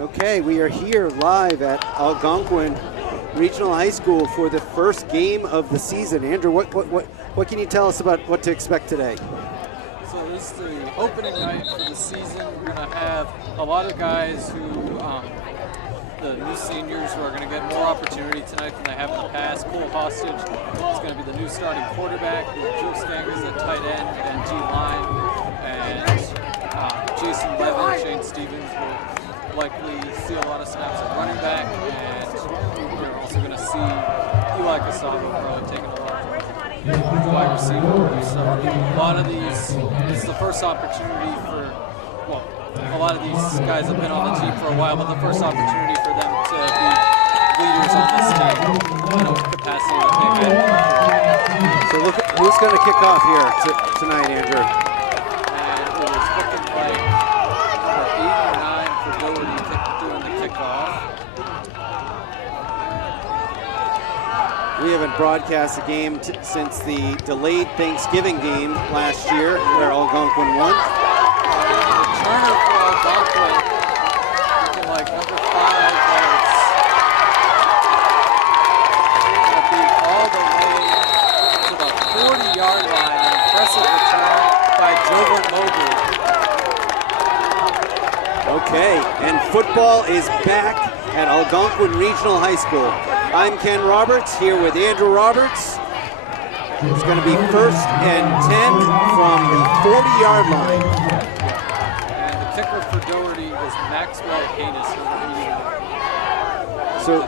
Okay, we are here live at Algonquin Regional High School for the first game of the season. Andrew, what can you tell us about what to expect today? So this is the opening night for the season. We're going to have a lot of guys who, the new seniors, who are going to get more opportunity tonight than they have in the past. Cole Hostage is going to be the new starting quarterback. Joe Stangers at tight end and D-line. And Jason Levin, Shane Stevens will likely see a lot of snaps at running back. And we're also going to see Eli Casado probably taking a lot of wide receiver. So a lot of these, this is the first opportunity for, well, a lot of these guys have been on the team for a while, but the first opportunity for them to be leaders on this team in a capacity that they have. So look, who's going to kick off here tonight, Andrew? And it is looking like number 8 or 9 for Doherty doing the kickoff. We haven't broadcast a game since the delayed Thanksgiving game last year where Algonquin won. Returner for Algonquin, looking like number 5, but it's going to be all the way to the 40-yard line. An impressive return by Jobert Mobley. Okay, and football is back at Algonquin Regional High School. I'm Ken Roberts here with Andrew Roberts. It's going to be 1st and 10 from the 40-yard line. Kicker for Doherty is Maxwell Canis. So,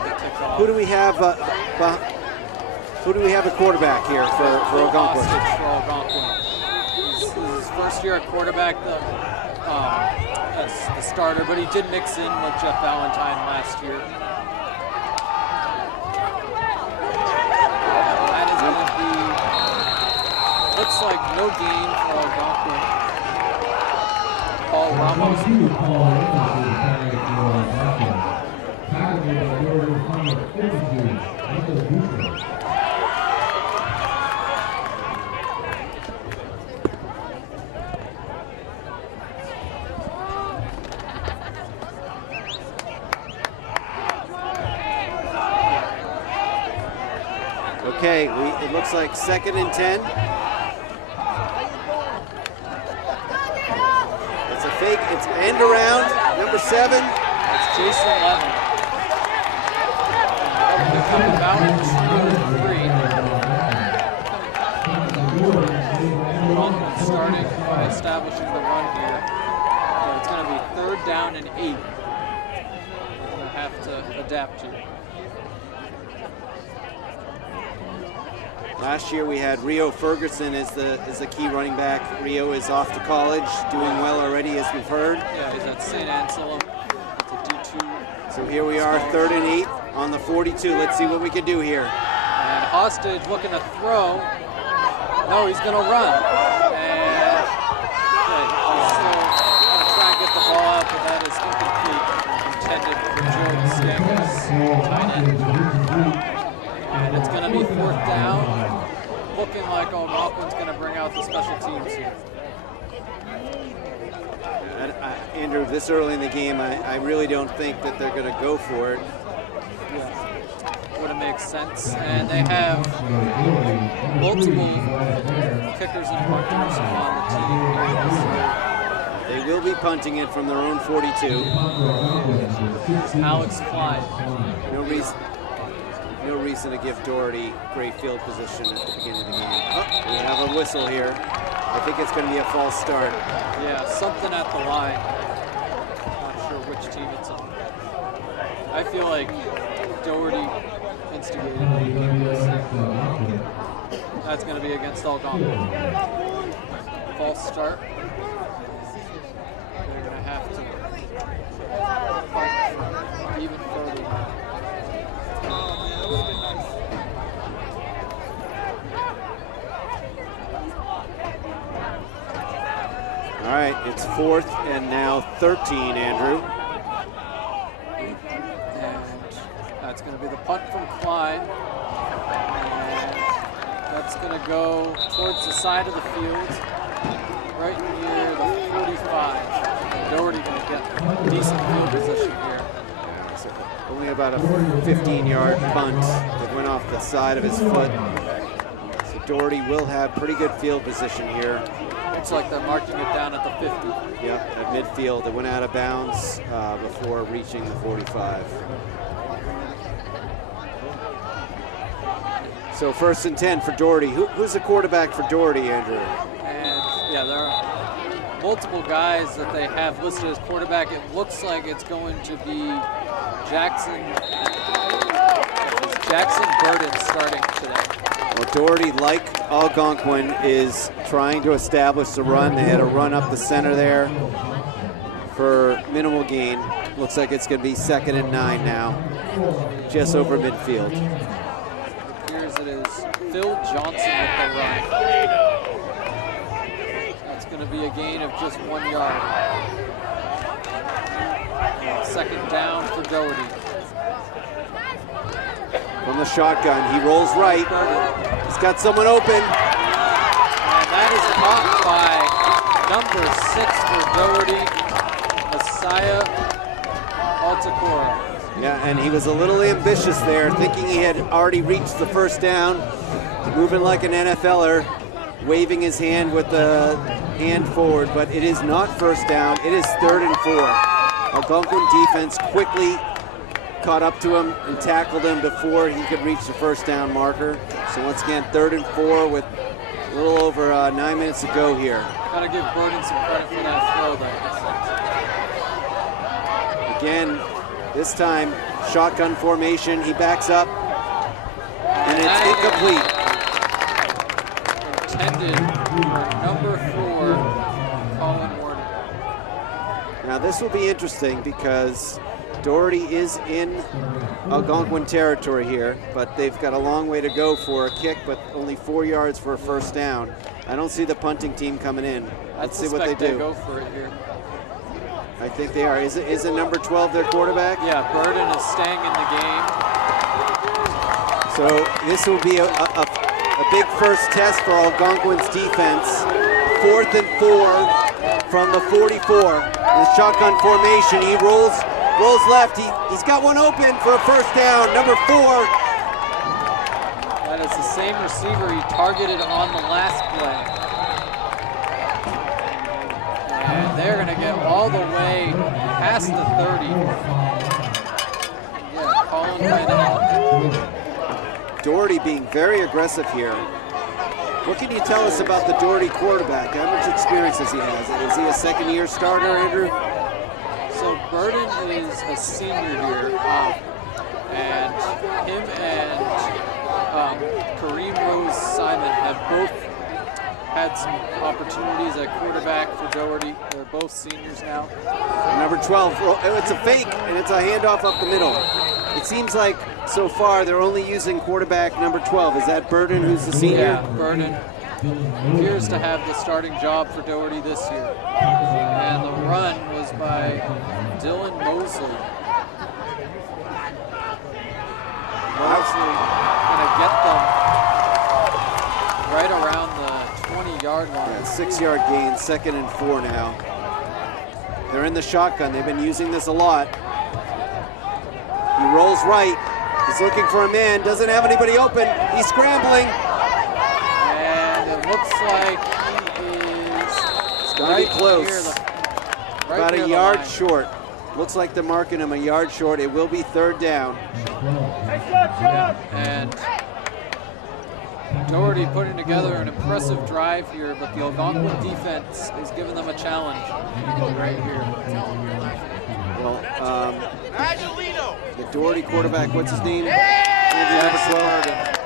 who do we have? Who do we have a quarterback here for Algonquin? For Algonquin. This is his first year at quarterback, as the starter, but he did mix in with Jeff Valentine last year. That is going to be, looks like no gain for Algonquin. Paul Ramos. Okay, it looks like 2nd and 10. Fake, it's end around, number 7. It's Jason Levin. Up about 2 3. Algonquin starting by establishing the run here. So it's going to be 3rd down and 8. We're going to have to adapt to. Last year we had Rio Ferguson as the key running back. Rio is off to college, doing well already, as we've heard. Yeah, he's at St. Anselm. It's a D2. So here we are, 3rd and 8 on the 42. Let's see what we can do here. And Hostage looking to throw. No, he's going to run. And he's still going to try and get the ball out, but that is incomplete. Intended for Joe Stangers, tight end. And it's going to be 4th down. Looking like Algonquin's going to bring out the special teams here. Andrew, this early in the game, I really don't think that they're going to go for it. Yeah, would have made sense. And they have multiple kickers and punters on the team. They will be punting it from their own 42. Alex Klein. No reason to give Doherty great field position at the beginning of the game. Oh, we have a whistle here. I think it's going to be a false start. Yeah, something at the line. Not sure which team it's on. I feel like Doherty instigated it. That's going to be against Algonquin. False start. All right, it's 4th and now 13, Andrew. And that's going to be the punt from Klein. And that's going to go towards the side of the field, right near the 45. Doherty going to get decent field position here. So only about a 15-yard punt that went off the side of his foot. So Doherty will have pretty good field position here. Looks like they're marking it down at the 50. Yep, at midfield. It went out of bounds before reaching the 45. So 1st and 10 for Doherty. Who's the quarterback for Doherty, Andrew? And yeah, there are multiple guys that they have listed as quarterback. It looks like it's going to be Jackson Burden starting today. Well, Doherty, like Algonquin, is trying to establish the run. They had a run up the center there for minimal gain. Looks like it's going to be 2nd and 9 now, just over midfield. It appears it is Phil Johnson with the run. That's going to be a gain of just 1 yard. 2nd down for Doherty. From the shotgun, he rolls right. He's got someone open. And that is caught by number 6 for Doherty, Messiah Altakora. Yeah, and he was a little ambitious there, thinking he had already reached the 1st down, moving like an NFLer, waving his hand with the hand forward, but it is not 1st down, it is 3rd and 4. Algonquin defense quickly caught up to him and tackled him before he could reach the 1st down marker. So once again, 3rd and 4 with a little over 9 minutes to go here. Gotta give Burden some credit for that throw there. Again, this time, shotgun formation, he backs up, and it's incomplete. Intended for number 4, Colin Warden. Now this will be interesting because Doherty is in Algonquin territory here, but they've got a long way to go for a kick, but only 4 yards for a 1st down. I don't see the punting team coming in. Let's see what they do. Go for it here. I think they are. Is it number 12 their quarterback? Yeah, Burden is staying in the game. So this will be a big first test for Algonquin's defense. 4th and 4 from the 44. The shotgun formation, he rolls left. He's got one open for a 1st down, number 4. That is the same receiver he targeted on the last play. And they're going to get all the way past the 30. Yeah, Colin ran out. Doherty being very aggressive here. What can you tell us about the Doherty quarterback? How much experience does he have? Is he a 2nd-year starter, Andrew? So Burden is a senior here, and him and Kareem Rose Simon have both had some opportunities at quarterback for Doherty. They're both seniors now. Number 12, it's a fake, and it's a handoff up the middle. It seems like so far they're only using quarterback number 12. Is that Burden, who's the senior? Yeah, Burden appears to have the starting job for Doherty this year. And the run was by Dylan Mosley. Mosley going to get them right around the 20-yard line. Yeah, 6-yard gain, 2nd and 4 now. They're in the shotgun. They've been using this a lot. He rolls right. He's looking for a man. Doesn't have anybody open. He's scrambling. And it looks like he is Right close. About a yard short. Looks like they're marking him a yard short. It will be 3rd down. And Doherty putting together an impressive drive here, but the Algonquin defense is giving them a challenge right here. Well, the Doherty quarterback, what's his name?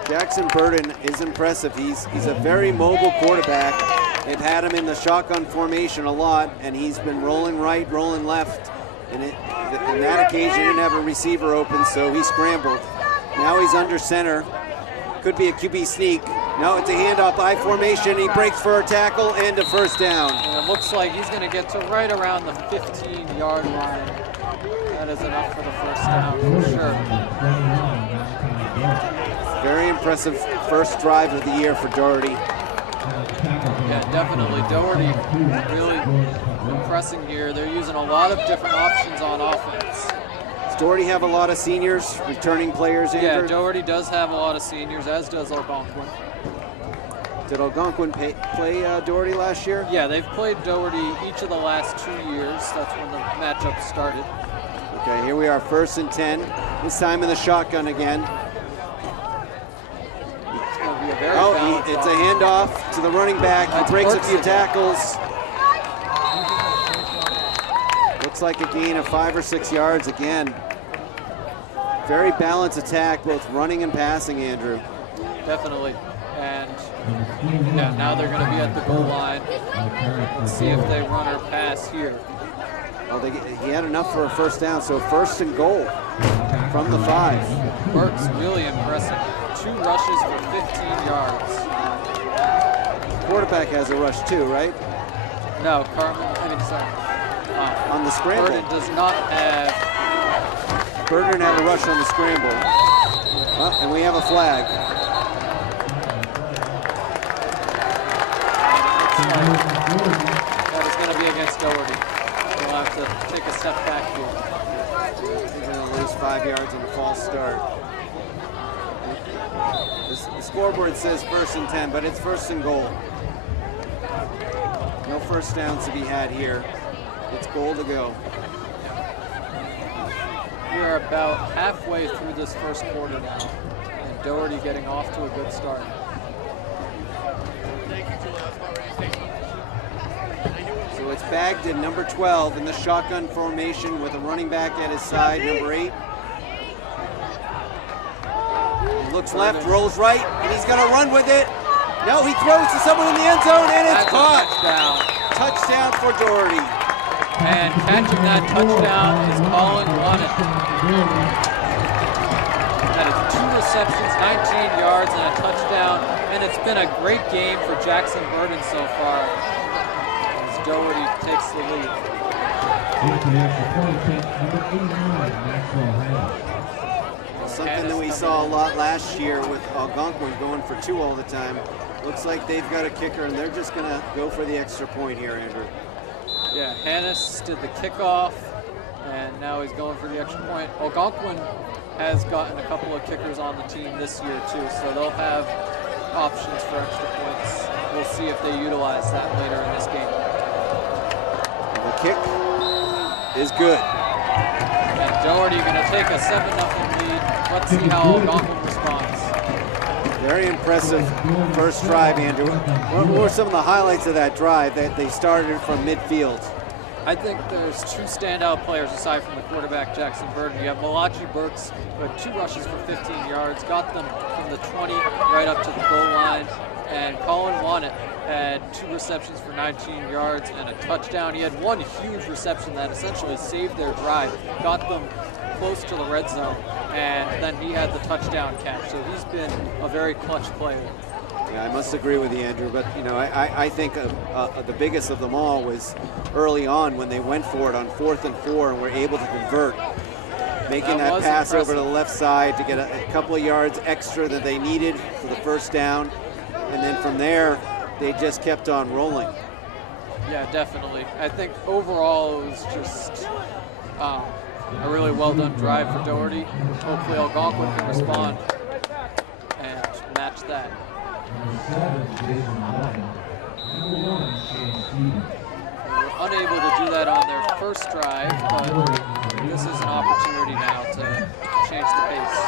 Jackson Burden is impressive. He's a very mobile quarterback. They've had him in the shotgun formation a lot, and he's been rolling right, rolling left. And on that occasion, he didn't have a receiver open, so he scrambled. Now he's under center. Could be a QB sneak. No, it's a handoff I formation. He breaks for a tackle and a first down. And it looks like he's going to get to right around the 15-yard line. That is enough for the first down for sure. Very impressive first drive of the year for Doherty. Yeah, definitely. Doherty really impressing here. They're using a lot of different options on offense. Does Doherty have a lot of seniors, returning players, Andrew? Yeah, Doherty does have a lot of seniors, as does Algonquin. Did Algonquin play Doherty last year? Yeah, they've played Doherty each of the last 2 years. That's when the matchup started. Okay, here we are, 1st and 10. This time in the shotgun again. It's going to be a very it's a handoff to the running back. He breaks a few tackles. Looks like a gain of 5 or 6 yards again. Very balanced attack, both running and passing, Andrew. Definitely. And yeah, now they're going to be at the goal line. Let's see if they run or pass here. Well, he had enough for a first down, so 1st and goal from the 5. Burke's really impressive. 2 rushes for 15 yards. Quarterback has a rush too, right? No, Carmen, sorry. On the scramble. Burden does not have. Burden had a rush on the scramble. And we have a flag. That is going to be against Doherty. We'll have to take a step back here. He's going to lose 5 yards in a false start. The scoreboard says 1st and 10, but it's 1st and goal. No first downs to be had here. It's goal to go. We are about halfway through this first quarter now, and Doherty getting off to a good start. So it's bagged in number 12 in the shotgun formation with a running back at his side, number 8. He looks left, rolls right, and he's going to run with it. No, he throws to someone in the end zone, and it's caught. Touchdown for Doherty. And catching that touchdown is Colin Lunett. That is 2 receptions, 19 yards, and a touchdown. And it's been a great game for Jackson Burden so far, as Doherty takes the lead. Something that we saw a lot last year with Algonquin going for 2 all the time. Looks like they've got a kicker, and they're just going to go for the extra point here, Andrew. Yeah, Hannes did the kickoff, and now he's going for the extra point. Algonquin has gotten a couple of kickers on the team this year, too, so they'll have options for extra points. We'll see if they utilize that later in this game. The kick is good. And Doherty going to take a 7-0 lead. Let's see how Algonquin responds. Very impressive first drive, Andrew. What were some of the highlights of that drive that they started from midfield? I think there's 2 standout players aside from the quarterback, Jackson Burden. You have Malachi Burks, who had 2 rushes for 15 yards, got them from the 20 right up to the goal line. And Colin Lunett had 2 receptions for 19 yards and a touchdown. He had 1 huge reception that essentially saved their drive, got them close to the red zone, and then he had the touchdown catch. So he's been a very clutch player. Yeah, I must agree with you, Andrew, but you know, I think the biggest of them all was early on when they went for it on 4th and 4 and were able to convert, making that pass over to the left side to get a couple of yards extra that they needed for the first down, and then from there they just kept on rolling. Yeah, definitely. I think overall it was just a really well done drive for Doherty. Hopefully Algonquin can respond and match that. Unable to do that on their first drive, but this is an opportunity now to change the pace.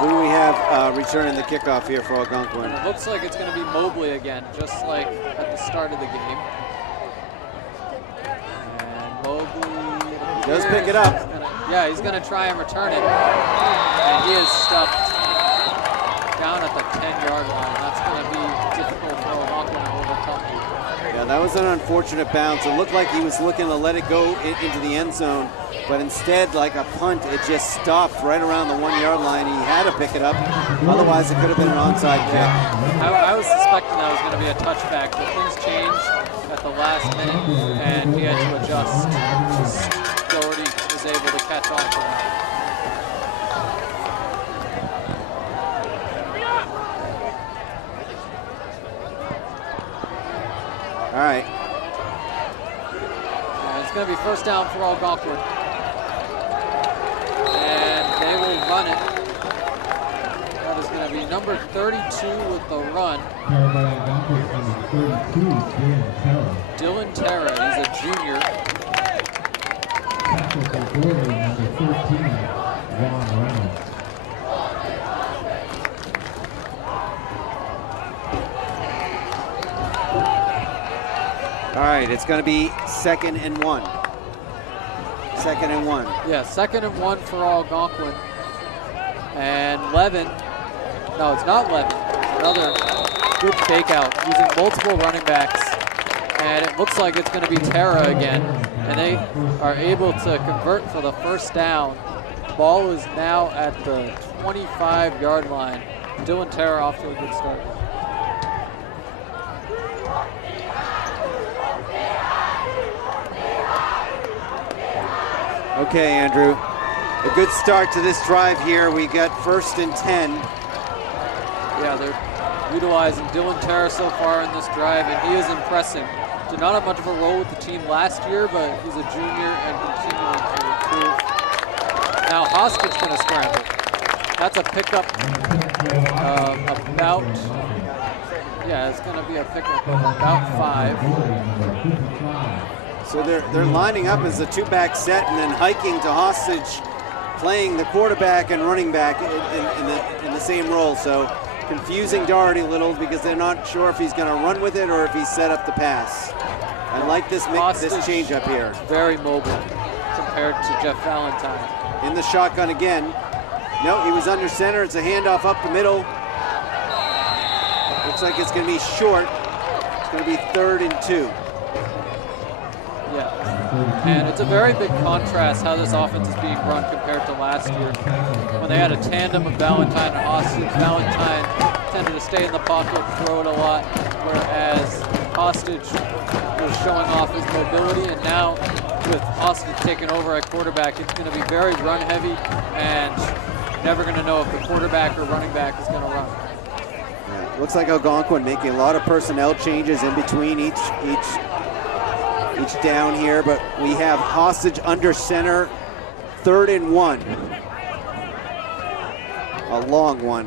Who do we have returning the kickoff here for Algonquin? And it looks like it's going to be Mobley again, just like at the start of the game. And Mobley does pick it up. He's going to try and return it. And he is stuffed down at the 10-yard line. That's going to be difficult for Algonquin to overcome. Yeah, that was an unfortunate bounce. It looked like he was looking to let it go into the end zone, but instead, like a punt, it just stopped right around the 1 yard line. He had to pick it up, otherwise it could have been an onside kick. I was suspecting that was going to be a touchback, but things changed at the last minute, and he had to adjust. Doherty was able to catch on to that. All right. And it's going to be first down for Algonquin. And they will run it. That is going to be number 32 with the run. Dylan Terra, he's a junior. All right, it's going to be 2nd and 1. 2nd and 1. Yeah, 2nd and 1 for Algonquin. And Levin, no, it's not Levin. It's another good fake out using multiple running backs. And it looks like it's going to be Terra again. And they are able to convert for the first down. Ball is now at the 25-yard line. Dylan Terra off to a good start. Okay, Andrew, a good start to this drive here. We got 1st and 10. Yeah, they're utilizing Dylan Terra so far in this drive, and he is impressing. Did not have much of a role with the team last year, but he's a junior and continuing to improve. Now Hostage going to scramble. That's a pickup about, yeah, it's going to be a pickup of about 5. So they're lining up as a 2-back set and then hiking to Hostage, playing the quarterback and running back in the same role. So confusing Doherty a little because they're not sure if he's going to run with it or if he's set up the pass. I like this change up here. Very mobile compared to Jeff Valentine. In the shotgun again. No, he was under center. It's a handoff up the middle. Looks like it's going to be short. It's going to be 3rd and 2. Yeah, and it's a very big contrast how this offense is being run compared to last year. When they had a tandem of Valentine and Hostage, Valentine tended to stay in the pocket, throw it a lot, whereas Hostage was showing off his mobility, and now with Hostage taking over at quarterback, it's going to be very run heavy, and never going to know if the quarterback or running back is going to run. Yeah, looks like Algonquin making a lot of personnel changes in between each down here, but we have Hostage under center, 3rd and 1. A long one.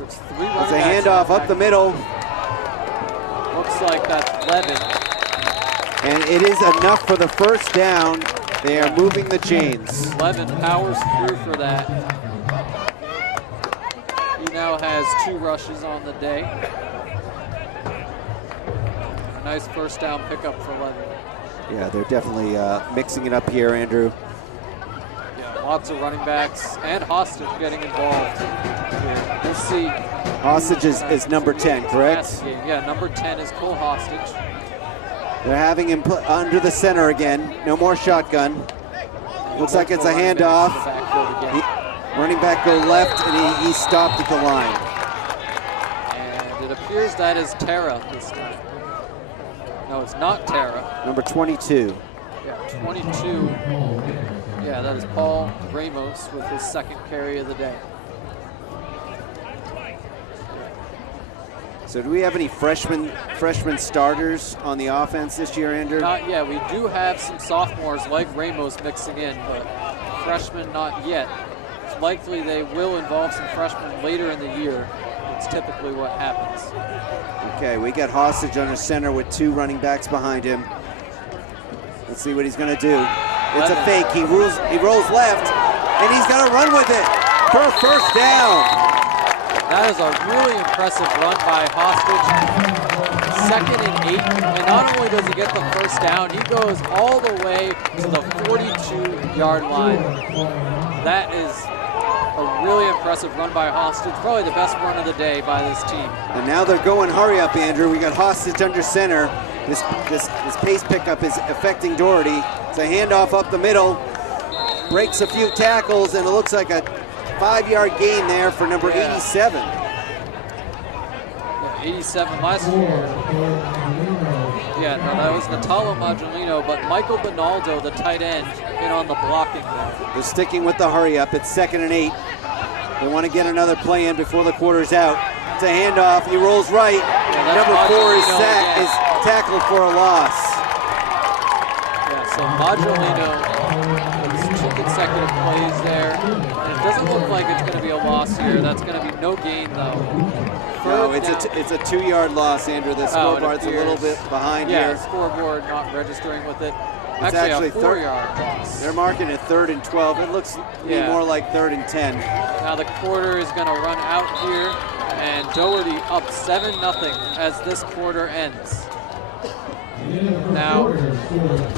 It's a handoff up the middle. Looks like that's Levin. And it is enough for the first down. They are moving the chains. Levin powers through for that. He now has 2 rushes on the day. Nice first down pickup for Levin. Yeah, they're definitely mixing it up here, Andrew. Yeah, lots of running backs and Hostage getting involved here. We'll see. Hostage is number 10, correct? Yeah, number 10 is Cole Hostage. They're having him put under the center again. No more shotgun. Looks like it's a handoff. Running back go left, and he stopped at the line. And it appears that is Terra this time. No, it's not Terra. Number 22. Yeah, 22. Yeah, that is Paul Ramos with his 2nd carry of the day. So do we have any freshman starters on the offense this year, Andrew? Not yet. We do have some sophomores like Ramos mixing in, but freshmen not yet. It's likely they will involve some freshmen later in the year. It's typically what happens. Okay, we got Hostage under center with 2 running backs behind him. Let's see what he's going to do. It's a fake. He rolls left, and he's going to run with it for a first down. That is a really impressive run by Hostage. 2nd and 8, and not only does he get the first down, he goes all the way to the 42-yard line. That is a really impressive run by Hostage, probably the best run of the day by this team. And now they're going hurry up, Andrew. We got Hostage under center. This pace pickup is affecting Doherty. It's a handoff up the middle, breaks a few tackles, and it looks like a 5-yard gain there for number 87. 87 last year. Yeah, no, that was Natalo Maggiolino, but Michael Bonaldo, the tight end, in on the blocking there. They're sticking with the hurry up. It's 2nd and 8. They want to get another play in before the quarter's out. It's a handoff. He rolls right. Yeah, number 4 is tackled for a loss. Yeah, so Maggiolino, it's 2 consecutive plays there. And it doesn't look like it's going to be a loss here. That's going to be no gain, though. No, it's a 2-yard loss, Andrew. The scoreboard's a little bit behind here. Yeah, scoreboard not registering with it. It's actually a 4-yard loss. They're marking it 3rd and 12. It looks to me more like 3rd and 10. Now the quarter is going to run out here, and Doherty up 7-0 as this quarter ends. Now,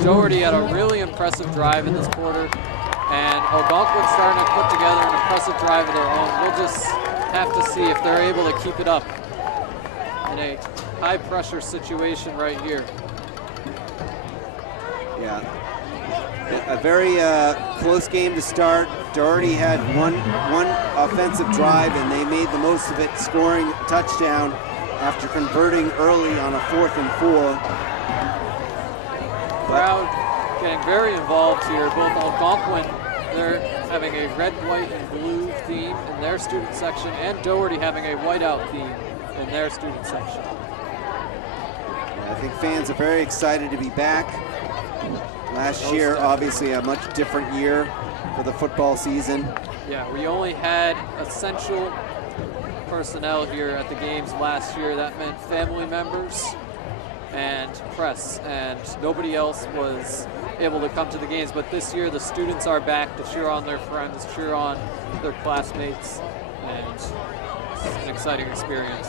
Doherty had a really impressive drive in this quarter, and Algonquin's starting to put together an impressive drive of their own. We'll just have to see if they're able to keep it up in a high-pressure situation right here. Yeah, a very close game to start. Doherty had one offensive drive, and they made the most of it, scoring a touchdown after converting early on a 4th and 4. Crowd getting very involved here. Both Algonquin, they're having a red, white, and blue theme in their student section, and Doherty having a whiteout theme in their student section. I think fans are very excited to be back. Last year, obviously a much different year for the football season. Yeah, we only had essential personnel here at the games last year. That meant family members and press, and nobody else was able to come to the games. But this year, the students are back to cheer on their friends, cheer on their classmates, and it's an exciting experience.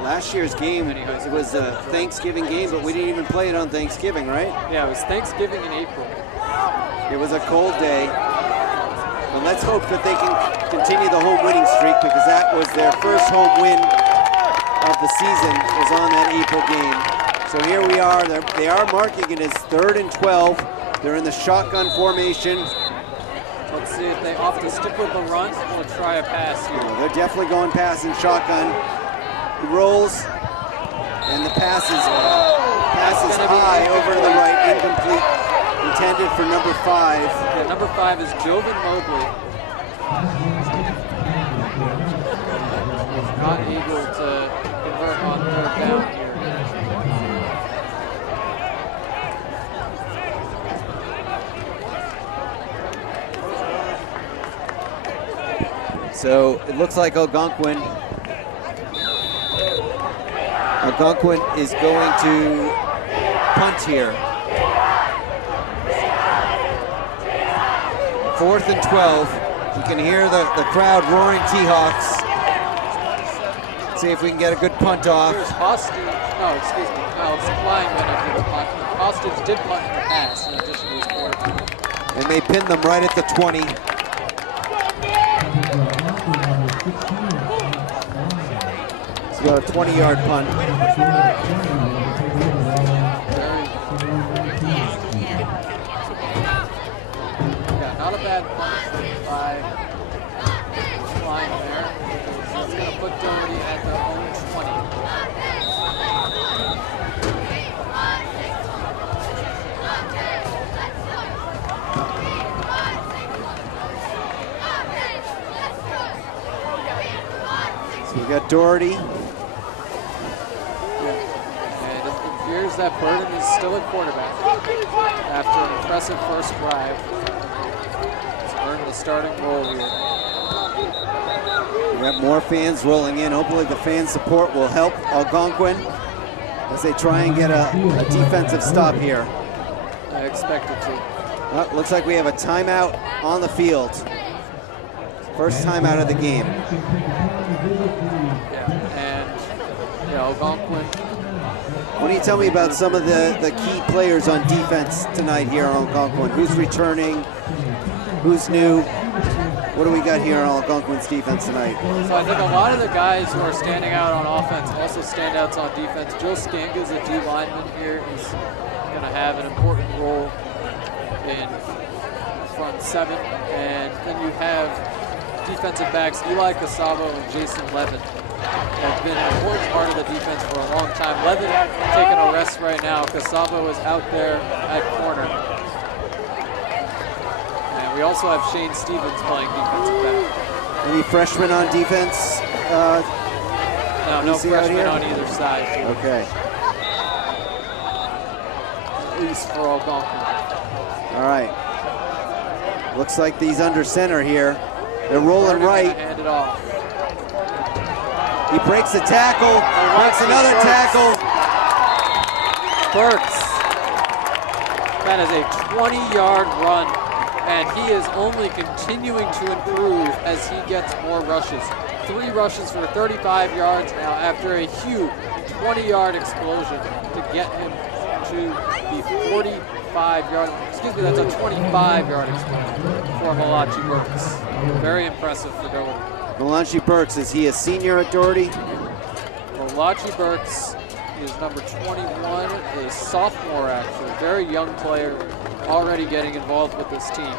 Last year's game, it was a Thanksgiving game, but we didn't even play it on Thanksgiving, right? Yeah, it was Thanksgiving in April. It was a cold day. But let's hope that they can continue the home winning streak, because that was their first home win of the season, was on that April game. So here we are. They are marking it as 3rd and 12. They're in the shotgun formation. Let's see if they opt to stick with the run or try a pass here. They're definitely going pass in shotgun. He rolls, and the pass is high over to the right, incomplete. Intended for number 5. Yeah, number 5 is Jovan Mobley. Not able to convert on 3rd down here. So it looks like Algonquin is going to punt here. 4th and 12. You can hear the crowd roaring T-Hawks. See if we can get a good punt off. Here's Hostage. No, excuse me. No, it's Kleinman who did the punt. Hostage did punt in the pass in addition to his quarterback. And they pinned them right at the 20. He's got a 20-yard punt. Yeah, not a bad punt by Klein there. He's going to put Doherty at their own 20. So we got Doherty. And it appears that Burden is still at quarterback after an impressive first drive. He's earned the starting role here. We got more fans rolling in. Hopefully the fan support will help Algonquin as they try and get a defensive stop here. I expect it to. Well, looks like we have a timeout on the field. First timeout of the game. Yeah, and Algonquin. Why don't you tell me about some of the key players on defense tonight here on Algonquin? Who's returning? Who's new? What do we got here on Algonquin's defense tonight? So I think a lot of the guys who are standing out on offense also stand outs on defense. Joe Skanga's a D lineman here. He's going to have an important role in front seven. And then you have defensive backs Eli Casavo and Jason Levin. Have been an important part of the defense for a long time. Levin taking a rest right now. Casavo is out there at corner. We also have Shane Stevens playing defensive back. Any freshmen on defense? No freshmen on either side. Okay. At least for Algonquin. All right. Looks like these under center here. They're rolling right. Hand it off. He breaks a tackle. Breaks another tackle. Burks. That is a 20-yard run. And he is only continuing to improve as he gets more rushes. 3 rushes for 35 yards now after a huge 20-yard explosion to get him to the 45-yard, that's a 25-yard explosion for Malachi Burks. Very impressive for Doherty. Malachi Burks, is he a senior at Doherty? Malachi Burks is number 21, a sophomore actually, very young player, already getting involved with this team.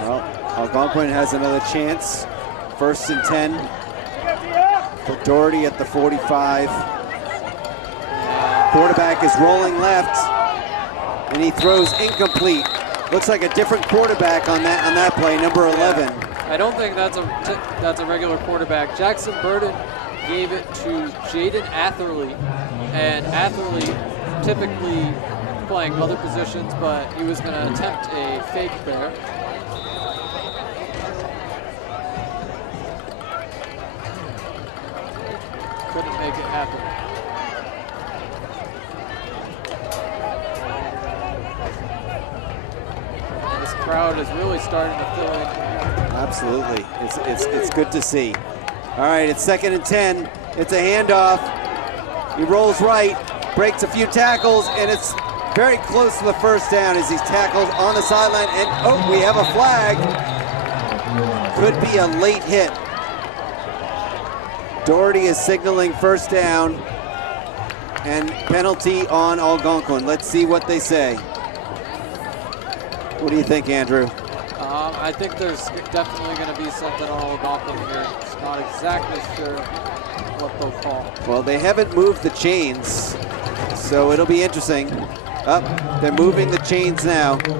Well, Algonquin has another chance. 1st and 10 for Doherty at the 45. Quarterback is rolling left, and he throws incomplete. Looks like a different quarterback on that play, number 11. I don't think that's a regular quarterback. Jackson Burden gave it to Jaden Atherley, and Atherley typically playing other positions, but he was going to attempt a fake there. Couldn't make it happen. This crowd is really starting to fill in. Absolutely, it's good to see. All right, it's 2nd and 10. It's a handoff. He rolls right, breaks a few tackles, and it's very close to the first down as he's tackled on the sideline. And oh, we have a flag. Could be a late hit. Doherty is signaling first down and penalty on Algonquin. Let's see what they say. What do you think, Andrew? I think there's definitely going to be something on Algonquin here. Just not exactly sure what they'll call. Well, they haven't moved the chains, so it'll be interesting. They're moving the chains now. It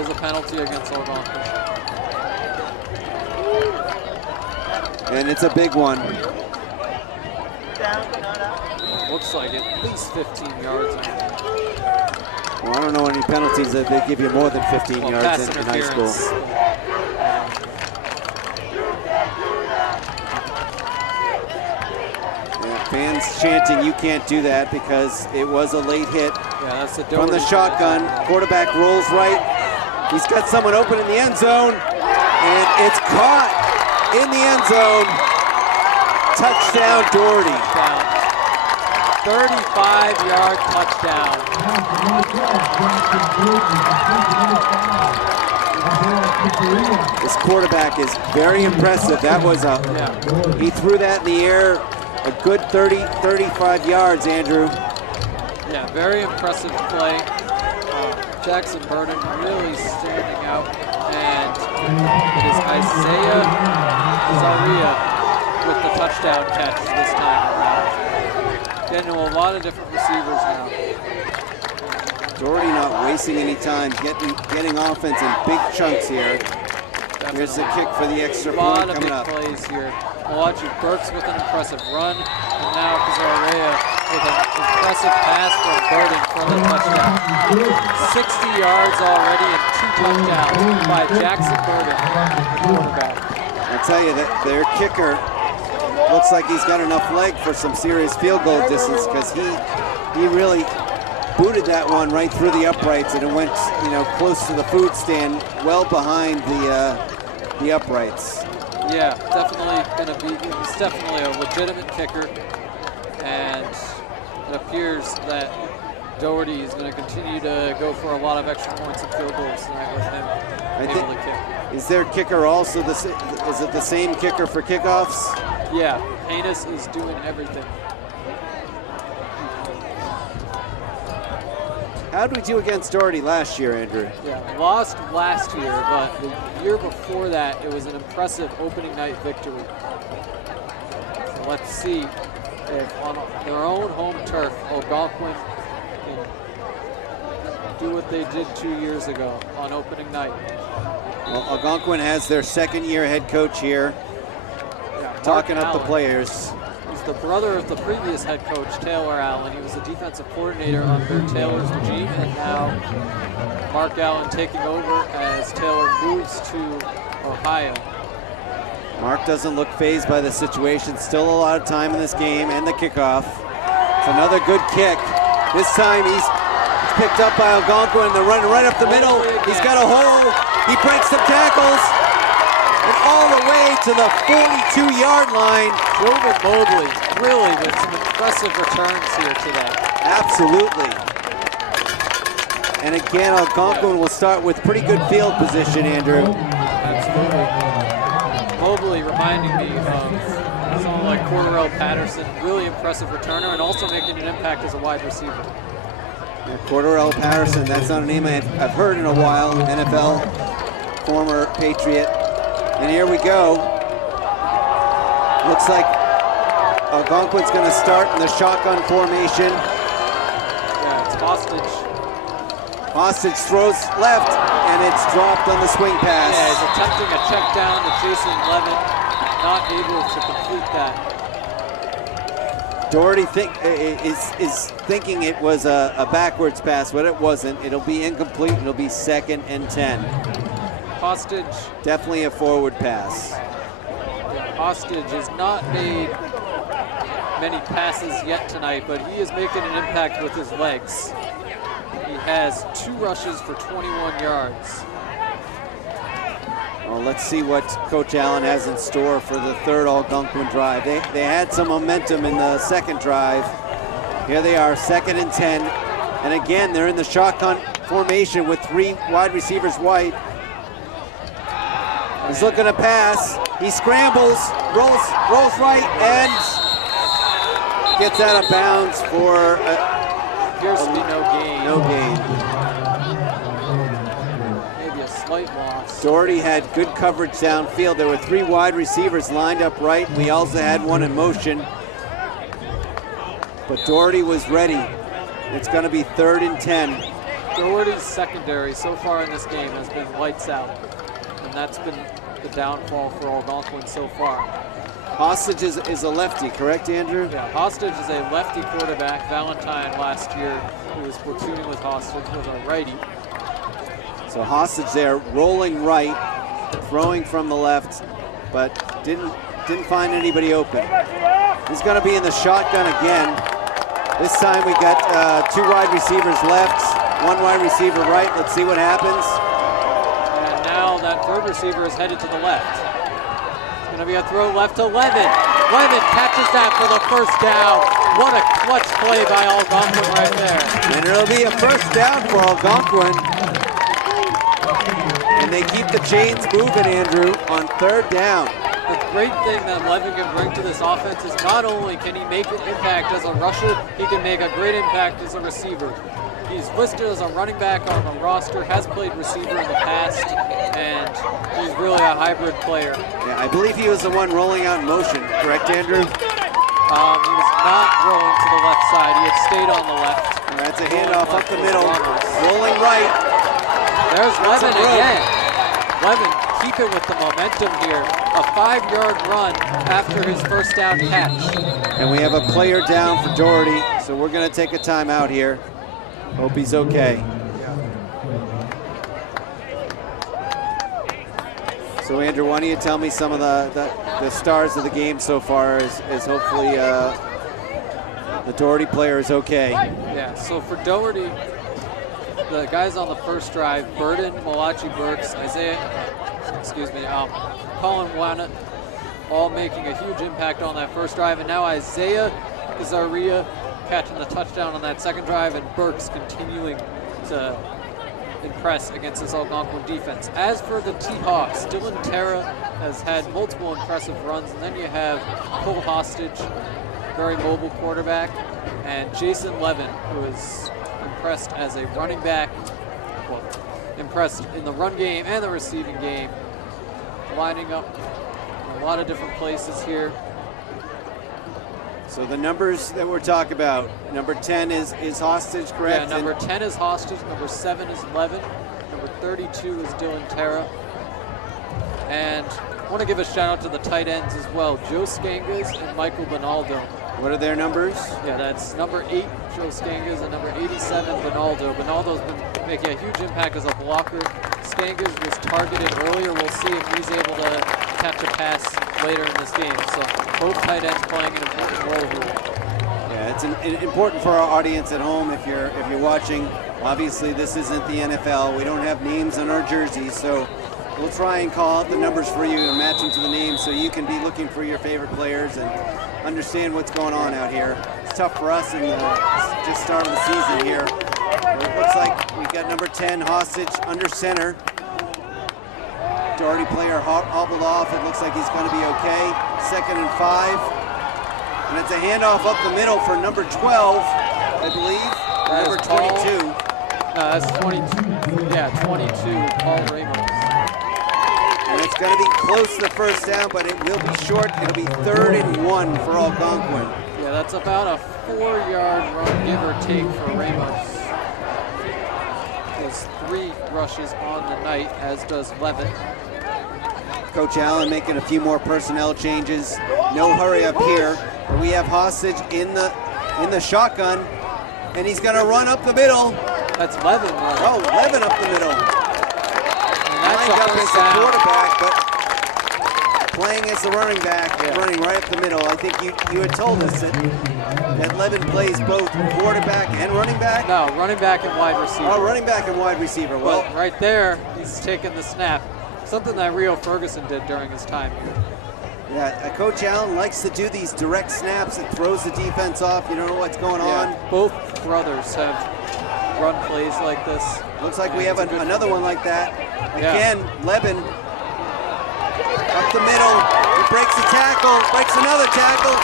is a penalty against Algonquin. And it's a big one. Looks like at least 15 yards. Well, I don't know any penalties that they give you more than 15 yards in high school. Yeah, fans chanting, you can't do that because it was a late hit. Yeah, that's the from the shotgun. Quarterback rolls right. He's got someone open in the end zone, and it's caught in the end zone. Touchdown, Doherty. 35-yard touchdown. This quarterback is very impressive. That was he threw that in the air a good 30, 35 yards, Andrew. Yeah, very impressive play. Jackson Burden really standing out. And it is Isaiah Zaria with the touchdown catch this time around. Getting to a lot of different receivers now. Doherty not wasting any time, getting offense in big chunks here. Definitely. Here's the kick for the extra point coming up. A lot of big plays here. Malachi Burks with an impressive run, and now Zaria with an impressive pass from Burden for the touchdown. 60 yards already and 2 touchdowns by Jackson Burden, the quarterback. I tell you that their kicker looks like he's got enough leg for some serious field goal distance because he really booted that one right through the uprights, and it went close to the food stand, well behind the uprights. Yeah, definitely he's definitely a legitimate kicker, and it appears that Doherty is going to continue to go for a lot of extra points and field goals tonight with him able to kick. Is their kicker also is it the same kicker for kickoffs? Yeah, Haynes is doing everything. How did we do against Doherty last year, Andrew? Yeah, lost last year, but the year before that, it was an impressive opening night victory. So let's see if on their own home turf, Algonquin can do what they did 2 years ago on opening night. Well, Algonquin has their second-year head coach here, talking up the players. He's the brother of the previous head coach, Taylor Allen. He was the defensive coordinator under Taylor's regime, and now Mark Allen taking over as Taylor moves to Ohio. Mark doesn't look fazed by the situation. Still a lot of time in this game and the kickoff. It's another good kick. This time he's picked up by Algonquin. They're running right up the middle. He's got a hole. He breaks some tackles. And all the way to the 42-yard line. Joven Mobley, really with some impressive returns here today. Absolutely. And again, Algonquin will start with pretty good field position, Andrew. Absolutely. Mobley reminding me of someone like Cordarrelle Patterson, really impressive returner and also making an impact as a wide receiver. Yeah, Cordarrelle Patterson, that's not a name I've heard in a while, NFL, former Patriot. And here we go. Looks like Algonquin's going to start in the shotgun formation. Yeah, it's Hostage. Hostage throws left, and it's dropped on the swing pass. Yeah, he's attempting a check down to Jason Levin, not able to complete that. Doherty is thinking it was a backwards pass, but it wasn't. It'll be incomplete. It'll be 2nd and 10. Hostage. Definitely a forward pass. Yeah, Hostage has not made many passes yet tonight, but he is making an impact with his legs. He has 2 rushes for 21 yards. Well, let's see what Coach Allen has in store for the third Algonquin drive. They had some momentum in the second drive. Here they are, 2nd and 10. And again, they're in the shotgun formation with 3 wide receivers wide. He's looking to pass. He scrambles, rolls right, and gets out of bounds for appears to be no gain. No gain. Maybe a slight loss. Doherty had good coverage downfield. There were 3 wide receivers lined up right. We also had one in motion. But Doherty was ready. It's going to be 3rd and 10. Doherty's secondary so far in this game has been lights out. And that's been the downfall for Algonquin so far. Hostage is a lefty, correct, Andrew? Yeah, Hostage is a lefty quarterback. Valentine last year, who was platooning with Hostage, was a righty. So Hostage there, rolling right, throwing from the left, but didn't find anybody open. He's going to be in the shotgun again. This time we got 2 wide receivers left, 1 wide receiver right. Let's see what happens. Now that 3rd receiver is headed to the left. It's going to be a throw left to Levin. Levin catches that for the 1st down. What a clutch play by Algonquin right there. And it'll be a 1st down for Algonquin. And they keep the chains moving, Andrew, on 3rd down. The great thing that Levin can bring to this offense is not only can he make an impact as a rusher, he can make a great impact as a receiver. He's listed as a running back on the roster, has played receiver in the past, and he's really a hybrid player. Yeah, I believe he was the one rolling out in motion, correct, Andrew? He was not rolling to the left side. He had stayed on the left. That's a handoff up the middle, rolling right. There's Levin again. Levin keeping with the momentum here. A 5-yard run after his 1st down catch. And we have a player down for Doherty, so we're going to take a timeout here. Hope he's okay. So Andrew, why don't you tell me some of the stars of the game so far as hopefully the Doherty player is okay. Yeah, so for Doherty, the guys on the 1st drive, Burden, Malachi Burks, Colin Wannett, all making a huge impact on that 1st drive. And now Isaiah Gazaria catching the touchdown on that second drive, and Burks continuing to impress against this Algonquin defense. As for the T-Hawks, Dylan Terra has had multiple impressive runs, and then you have Cole Hostage, very mobile quarterback, and Jason Levin, who is impressed as a running back, well, impressed in the run game and the receiving game, lining up in a lot of different places here. So the numbers that we're talking about, number 10 is Hostage, correct? Yeah, number 10 is Hostage, number 7 is Levin, number 32 is Dylan Terra. And I want to give a shout out to the tight ends as well, Joe Skangas and Michael Bonaldo. What are their numbers? Yeah, that's number 8, Joe Skangas, and number 87, Bonaldo. Bonaldo's been making a huge impact as a blocker. Skangas was targeted earlier. We'll see if he's able to catch a pass later in this game. So both tight ends playing an important role here. Yeah, it's important for our audience at home if you're watching. Obviously, this isn't the NFL. We don't have names on our jerseys, so we'll try and call out the numbers for you and match them to the names so you can be looking for your favorite players and understand what's going on out here. It's tough for us in the just start of the season here. It looks like we've got number 10, Hostage, under center. Doherty player hobbled off. It looks like he's going to be okay. 2nd and 5. And it's a handoff up the middle for number 12, I believe. Number 22. That's 22. Yeah, 22, Paul Ramos. And it's going to be close to the first down, but it will be short. It'll be 3rd and 1 for Algonquin. Yeah, that's about a 4-yard run, give or take, for Ramos. Has 3 rushes on the night, as does Levin. Coach Allen making a few more personnel changes. No hurry up here. But we have Hostage in the shotgun, and he's going to run up the middle. That's Levin running. Oh, Levin up the middle. And that's lined a up as first the down. quarterback, but playing as the running back, running right up the middle. I think you had told us that Levin plays both quarterback and running back. No, running back and wide receiver. Oh, running back and wide receiver. Well, right there, he's taking the snap. Something that Rio Ferguson did during his time here. yeah, Coach Allen likes to do these direct snaps. It throws the defense off. You don't know what's going on. Both brothers have run plays like this. Looks like we have another one like that. Again, Levin up the middle. He breaks a tackle, breaks another tackle,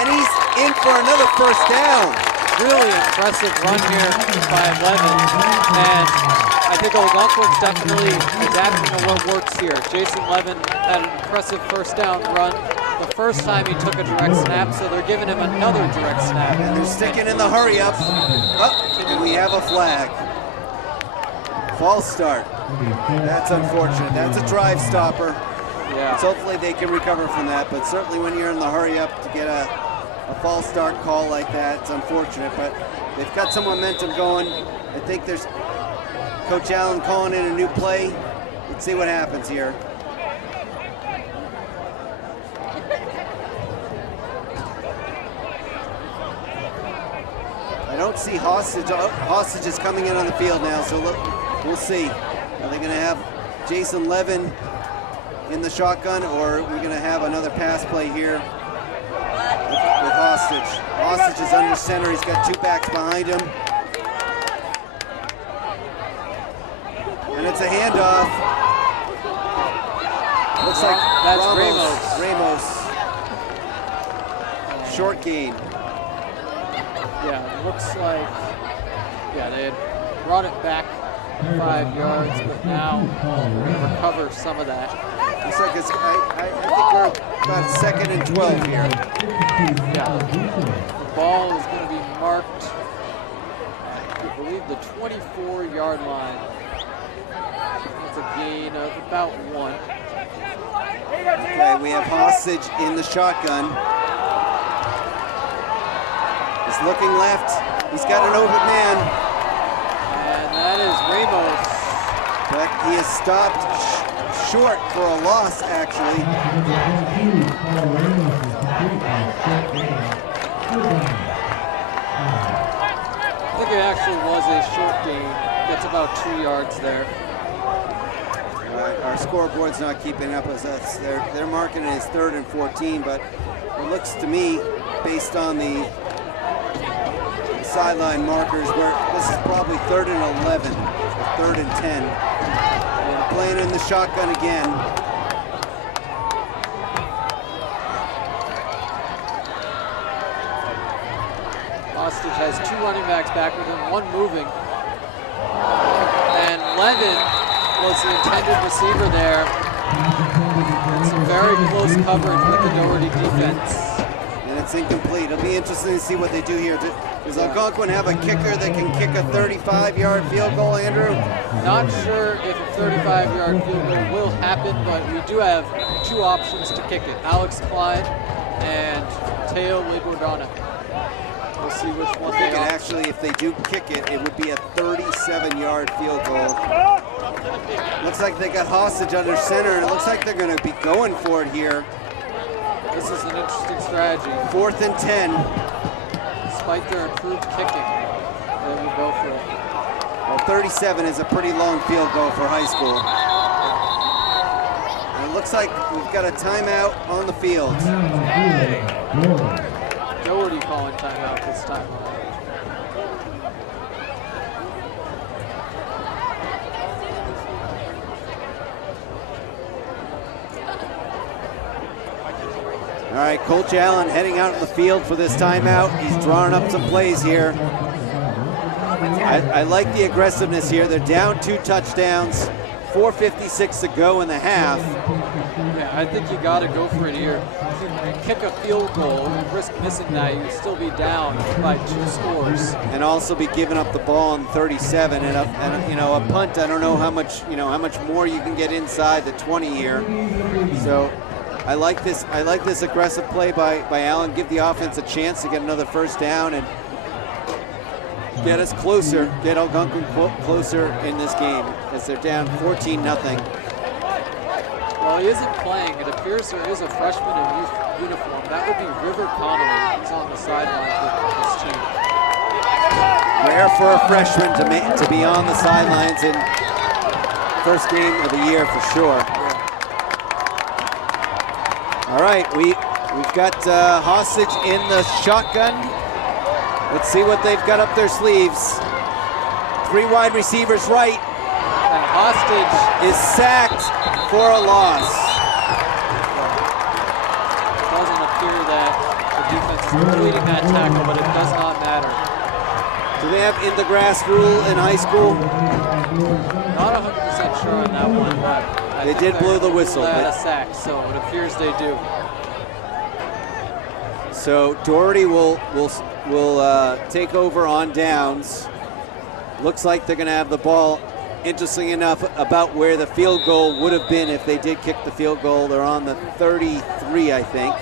and he's in for another first down. Really impressive run here by Levin. And I think Algonquin's definitely adapting to what works here. Jason Levin had an impressive first down run the first time he took a direct snap, so they're giving him another direct snap. And they're sticking in the hurry up. And we have a flag. False start. That's unfortunate. That's a drive stopper. Yeah. So hopefully they can recover from that, but certainly when you're in the hurry up to get a false start call like that, it's unfortunate, but they've got some momentum going. I think there's Coach Allen calling in a new play. Let's see what happens here. I don't see Hostage. Hostage is coming in on the field now, so we'll see. Are they going to have Jason Levin in the shotgun, or are we going to have another pass play here with Hostage? Hostage is under center. He's got 2 backs behind him. And it's a handoff. Looks like that's Ramos. Short gain. Yeah, it looks like, they had brought it back 5 yards, but now we're going to recover some of that. Looks like I think we're about 2nd and 12 here. Yeah, the ball is going to be marked, I believe, the 24-yard line. That's a gain of about 1. Okay, we have Hostage in the shotgun. He's looking left. He's got an open man. And that is Ramos. But he is stopped short for a loss, actually. I think it actually was a short gain. Gets about 2 yards there. Our scoreboard's not keeping up with us. They're marking it as 3rd and 14, but it looks to me, based on the sideline markers where this is probably 3rd and 11, or 3rd and 10. And playing in the shotgun again. Hostage has 2 running backs back with him, 1 moving. And Levin was the intended receiver there. And some very close coverage with the Doherty defense. And it's incomplete. It'll be interesting to see what they do here. Does Algonquin have a kicker that can kick a 35-yard field goal, Andrew? Not sure if a 35-yard field goal will happen, but we do have 2 options to kick it. Alex Klein and Teo Ligordana. We'll see which one they are. Actually, if they do kick it, it would be a 37-yard field goal. Looks like they got Hostage under center, and it looks like they're going to be going for it here. This is an interesting strategy. 4th and 10. Despite their improved kicking, they will go for it. Well, 37 is a pretty long field goal for high school. And it looks like we've got a timeout on the field. Doherty calling timeout this time. All right, Coach Allen heading out in the field for this timeout. He's drawing up some plays here. I like the aggressiveness here. They're down 2 touchdowns, 4:56 to go in the half. Yeah, I think you got to go for it here. If you kick a field goal and risk missing that, you'd still be down by 2 scores. And also be giving up the ball on 37. And you know, a punt, I don't know how much more you can get inside the 20 here. So I like this aggressive play by Allen. Give the offense a chance to get another first down and get us closer, get Algonquin closer in this game as they're down 14-0. Well, he isn't playing. It appears there is a freshman in uniform. That would be River Connolly. He's on the sidelines with this team. Rare for a freshman to be on the sidelines in first game of the year for sure. All right, we've got Hostage in the shotgun. Let's see what they've got up their sleeves. 3 wide receivers right. And Hostage is sacked for a loss. It doesn't appear that the defense is completing that tackle, but it does not matter. Do they have in the grass rule in high school? Not 100% sure on that one, but they did blow the whistle. They had a sack, so it appears they do. So Doherty will take over on downs. Looks like they're going to have the ball, interesting enough, about where the field goal would have been if they did kick the field goal. They're on the 33, I think.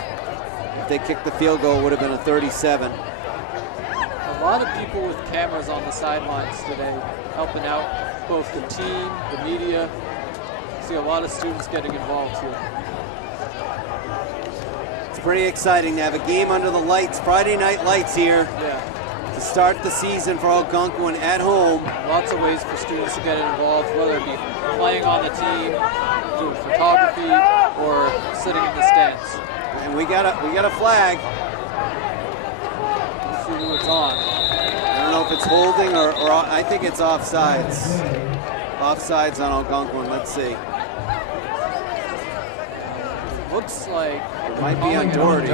If they kicked the field goal, it would have been a 37. A lot of people with cameras on the sidelines today, helping out both the team, the media. See a lot of students getting involved here. It's pretty exciting to have a game under the lights, Friday night lights here. Yeah. To start the season for Algonquin at home. Lots of ways for students to get involved, whether it be playing on the team, doing photography, or sitting in the stands. And we got a flag. Let's see who it's on. I don't know if it's holding or I think it's offsides. Offsides on Algonquin. Let's see. Looks like it might be on Doherty.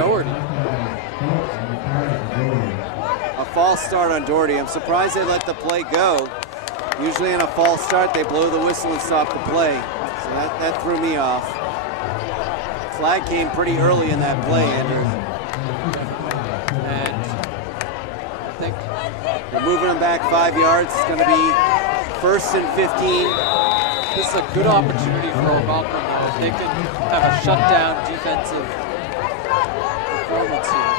A false start on Doherty. I'm surprised they let the play go. Usually in a false start, they blow the whistle and stop the play. So that threw me off. Flag came pretty early in that play, Andrew. And I think they're moving them back 5 yards. It's going to be 1st and 15. This is a good opportunity for Algonquin, though. If they can have a shutdown defensive performance here.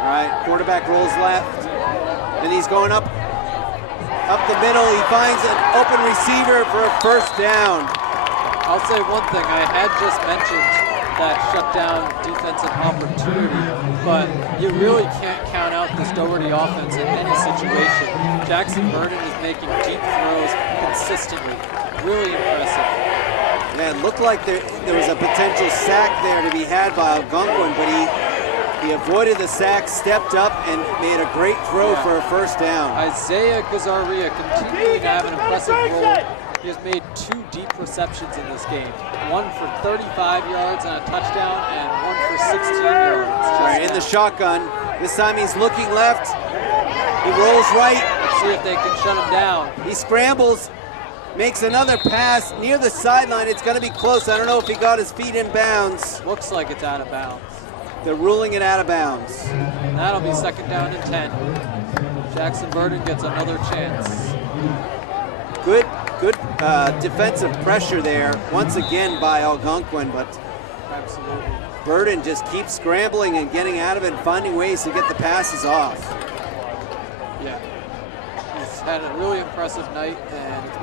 All right, quarterback rolls left, and he's going up the middle. He finds an open receiver for a first down. I'll say one thing. I had just mentioned that shutdown defensive opportunity, but you really can't count out this Doherty offense in any situation. Jackson Vernon is making deep throws consistently. Really impressive. Yeah, it looked like there was a potential sack there to be had by Algonquin, but he He avoided the sack, stepped up, and made a great throw for a first down. Isaiah Gazaria continuing to have an impressive role. He has made 2 deep receptions in this game. One for 35 yards and a touchdown, and one for 16 yards. All right, in the shotgun. This time he's looking left. He rolls right. Let's see if they can shut him down. He scrambles, makes another pass near the sideline. It's going to be close. I don't know if he got his feet in bounds. Looks like it's out of bounds. They're ruling it out of bounds. And that'll be 2nd down and 10. Jackson Burden gets another chance. Good defensive pressure there, once again by Algonquin, but Absolutely. Burden just keeps scrambling and getting out of it and finding ways to get the passes off. Yeah. He's had a really impressive night, and it's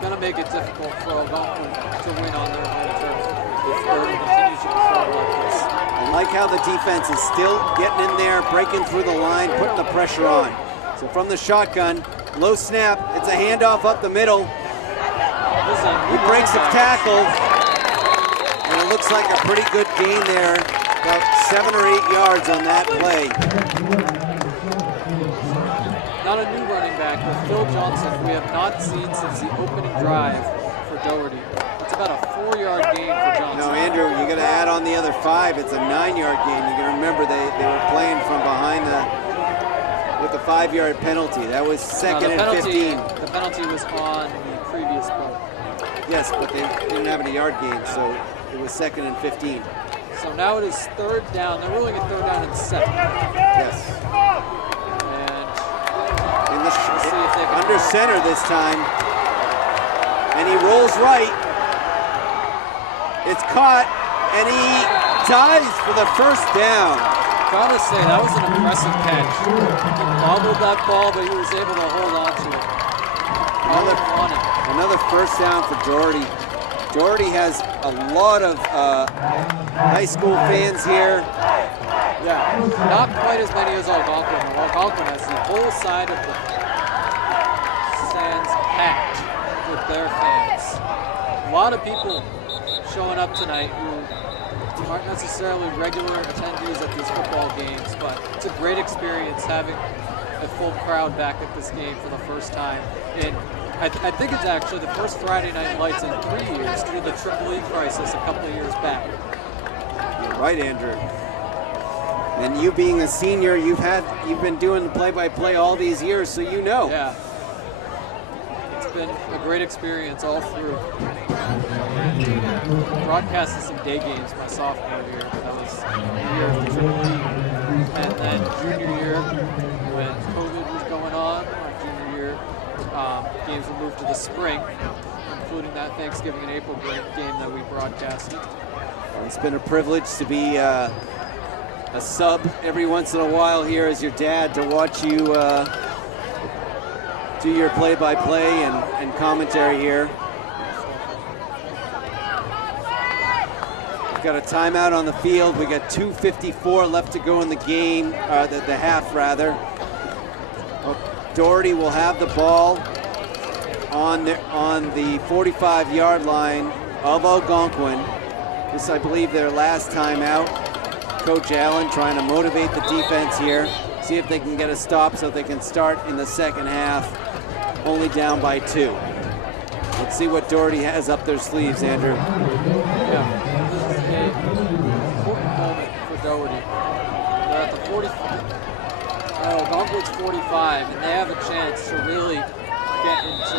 going to make it difficult for Algonquin to win on their home turf if Burden continues to perform like this. I like how the defense is still getting in there, breaking through the line, putting the pressure on. So from the shotgun, low snap, it's a handoff up the middle. He breaks the tackle, and it looks like a pretty good gain there, about 7 or 8 yards on that play. Not a new running back, but Phil Johnson, we have not seen since the opening drive for Doherty. It's about a 4-yard gain for Johnson. No, Andrew, you got to add on the other 5. It's a 9-yard gain. You got to remember they were playing from behind with the 5-yard penalty. That was second and 15. The penalty was on the previous play. Yes, but they didn't have any yard gain, so it was 2nd and 15. So now it is 3rd down. They're ruling it 3rd down and 7. Yes. And let's see if they can under center this time. And he rolls right. It's caught, and he dives for the first down. Gotta say, that was an impressive catch. He bobbled that ball, but he was able to hold on to it. Another first down for Doherty. Doherty has a lot of high school fans here. Yeah, not quite as many as Algonquin. Algonquin has the whole side of the stands packed with their fans. A lot of people showing up tonight who aren't necessarily regular attendees at these football games, but it's a great experience having a full crowd back at this game for the first time. And I think it's actually the first Friday Night Lights in 3 years through the Triple E crisis a couple of years back. You're right, Andrew. And you being a senior, you've been doing the play-by-play all these years, so you know. Yeah. It's been a great experience all through. Broadcasted some day games my sophomore year. That was the year of the Triple E. And then junior year, when COVID was going on, my junior year, games were moved to the spring, including that Thanksgiving and April game that we broadcasted. It's been a privilege to be a sub every once in a while here as your dad, to watch you do your play-by-play and commentary here. We've got a timeout on the field. We got 2:54 left to go in the game, the half rather. Doherty will have the ball on the 45-yard line of Algonquin. This, I believe, their last time out. Coach Allen trying to motivate the defense here, see if they can get a stop so they can start in the second half, only down by 2. Let's see what Doherty has up their sleeves, Andrew. Yeah, this is an important moment for Doherty. They're at the 45. Algonquin's 45, and they have a chance to really get into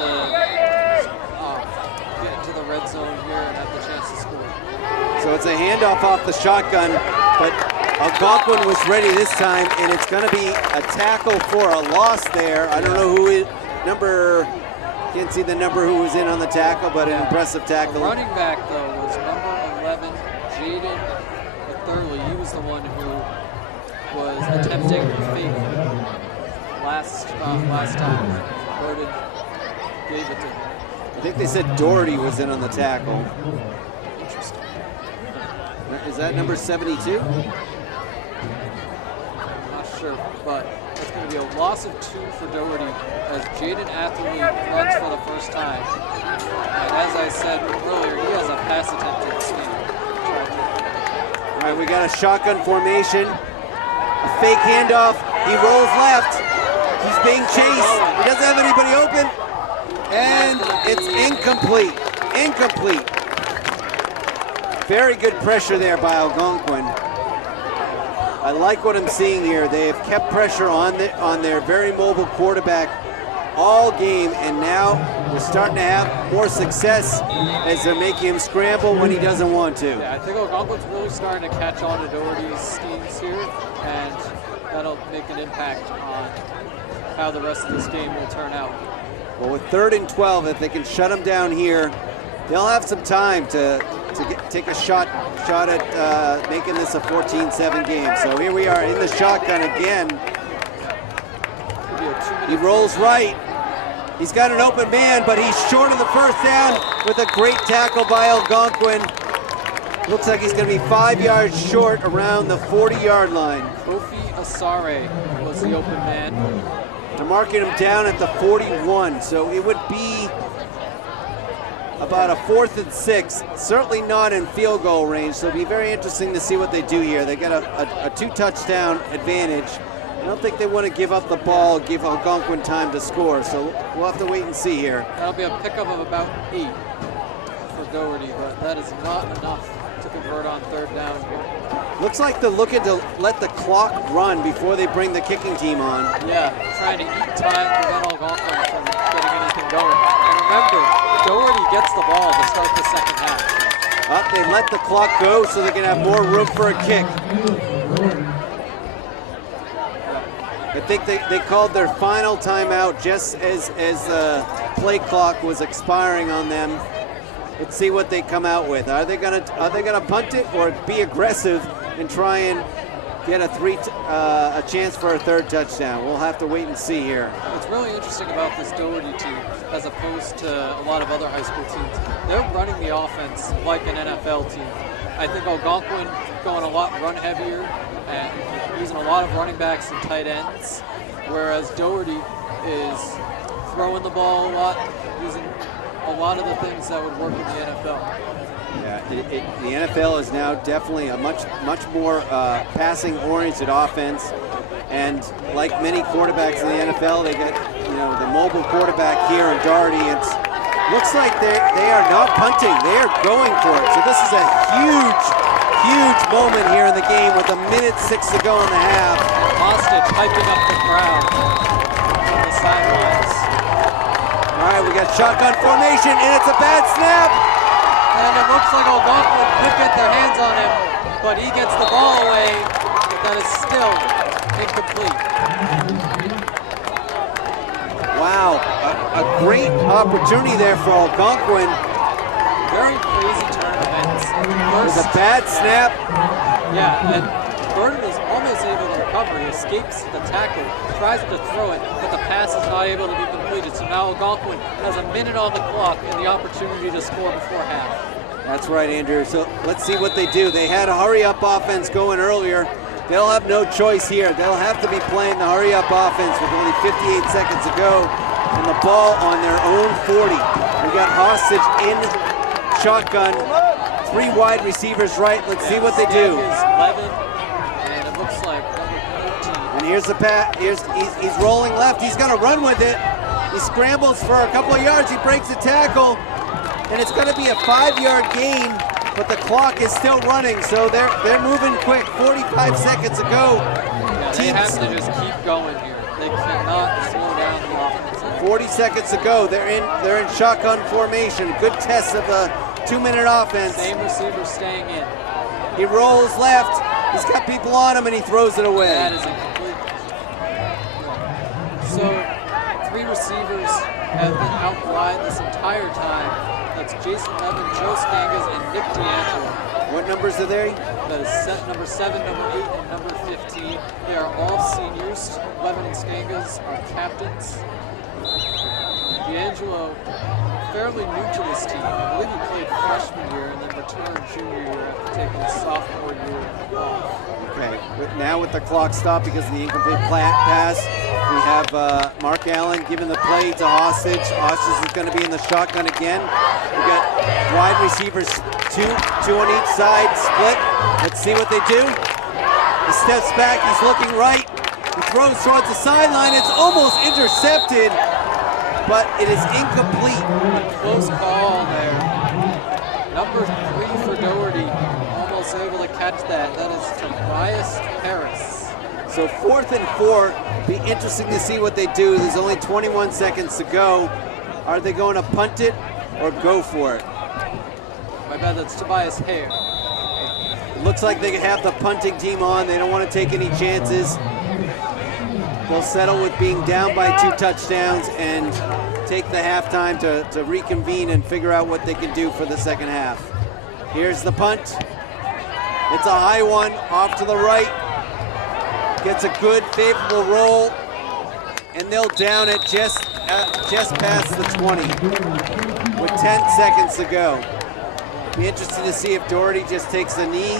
the red zone here and have the chance to score. So it's a handoff off the shotgun, but Algonquin was ready this time, and it's going to be a tackle for a loss there. I don't know can't see the number who was in on the tackle, but an impressive tackle. The running back, though, was number 11, Jaden Thurley. He was the one who was attempting to fake last time. Burden gave it to him. I think they said Doherty was in on the tackle. Interesting. Is that number 72? I'm not sure, but it's going to be a loss of 2 for Doherty as Jaden Atherley runs for the first time. And as I said earlier, he has a pass attempt in this game. All right, we got a shotgun formation. A fake handoff. He rolls left. He's being chased. He doesn't have anybody open. And it's incomplete. Incomplete. Very good pressure there by Algonquin. I like what I'm seeing here. They have kept pressure on their very mobile quarterback all game, and now we're starting to have more success as they're making him scramble when he doesn't want to. Yeah, I think Algonquin's really starting to catch on to Doherty's schemes here, and that'll make an impact on how the rest of this game will turn out. Well, with 3rd and 12, if they can shut him down here, they'll have some time to take a shot at making this a 14-7 game. So here we are in the shotgun again. He rolls right. He's got an open man, but he's short of the first down with a great tackle by Algonquin. Looks like he's going to be 5 yards short around the 40-yard line. Kofi Asare was the open man. They're marking him down at the 41, so it would be about a 4th and 6, certainly not in field goal range, so it'll be very interesting to see what they do here. They got a 2-touchdown advantage. I don't think they want to give up the ball, give Algonquin time to score, so we'll have to wait and see here. That'll be a pickup of about 8 for Doherty, but that is not enough to convert on 3rd down here. Looks like they're looking to let the clock run before they bring the kicking team on. Yeah, trying to eat time, prevent Algonquin from getting anything going. And remember, Doherty gets the ball to start the second half. They let the clock go so they can have more room for a kick. I think they called their final timeout just as the play clock was expiring on them. Let's see what they come out with. Are they gonna punt it or be aggressive and try and get a chance for a 3rd touchdown? We'll have to wait and see here. What's really interesting about this Doherty team, as opposed to a lot of other high school teams, they're running the offense like an NFL team. I think Algonquin going a lot run heavier and using a lot of running backs and tight ends, whereas Doherty is throwing the ball a lot, using a lot of the things that would work in the NFL. Yeah, the NFL is now definitely a much more passing-oriented offense, and like many quarterbacks in the NFL, they get the mobile quarterback here in Doherty. It looks like they are not punting; they are going for it. So this is a huge moment here in the game with 1:06 to go in the half. Hostage hyping up the crowd on the sidelines. All right, we got shotgun formation, and it's a bad snap. And it looks like Algonquin could get their hands on him, but he gets the ball away, but that is still incomplete. Wow, a great opportunity there for Algonquin. Very crazy turn of events. It was a bad snap. Yeah, and Burton is almost able to recover. He escapes the tackle, tries to throw it, but the pass is not able to be completed. So now Algonquin has a minute on the clock and the opportunity to score before half. That's right, Andrew. So let's see what they do. They had a hurry-up offense going earlier. They'll have no choice here. They'll have to be playing the hurry-up offense with only 58 seconds to go and the ball on their own 40. We got Hostage in shotgun, 3 wide receivers right. Let's see what they do. 11, and it looks like number 13. And here's the pass. He's rolling left. He's going to run with it. He scrambles for a couple of yards. He breaks a tackle. And it's going to be a 5-yard gain, but the clock is still running, so they're moving quick. 45 seconds to go. Yeah, they have to just keep going here. They cannot slow down the offense. 40 seconds to go. They're in shotgun formation. Good test of the 2-minute offense. Same receiver staying in. He rolls left. He's got people on him, and he throws it away. That is incomplete. So 3 receivers have been out wide this entire time. That's Jason Levin, Joe Skangas, and Nick D'Angelo. What numbers are they? That is number 7, number 8, and number 15. They are all seniors. Levin and Skangas are captains. D'Angelo, fairly new to this team. I believe he played freshman year and then returned junior year after taking his sophomore year off. Okay, now with the clock stopped because of the incomplete pass, we have Mark Allen giving the play to Hostage. Hostage is going to be in the shotgun again. We got wide receivers, two on each side, split. Let's see what they do. He steps back, he's looking right. He throws towards the sideline. It's almost intercepted, but it is incomplete. Close call there. Number 3 for Doherty, almost able to catch that. That is Tobias Harris. So 4th and 4, be interesting to see what they do. There's only 21 seconds to go. Are they going to punt it or go for it? My bad, that's Tobias Hare. It looks like they have the punting team on. They don't want to take any chances. They'll settle with being down by 2 touchdowns and take the halftime to reconvene and figure out what they can do for the second half. Here's the punt. It's a high one, off to the right. Gets a good, favorable roll, and they'll down it just past the 20 with 10 seconds to go. Be interested to see if Doherty just takes a knee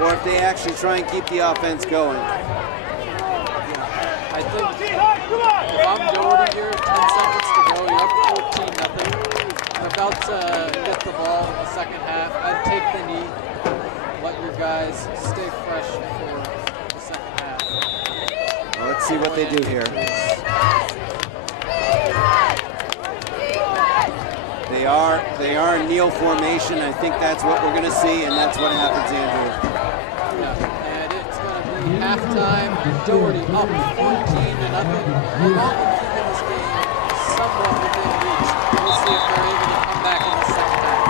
or if they actually try and keep the offense going. I think if I'm Doherty here, 10 seconds to go, you're up 14-0. You're about to get the ball in the second half. I'd take the knee, let your guys stay fresh for the second half. Well, let's see what they do here. They are in kneel formation. I think that's what we're going to see, and that's what happens, Andrew. Yeah, and it's going to be halftime. Doherty up 14-0. Algonquin keeping this game somewhat within reach. We'll see if they're able to come back in the second half.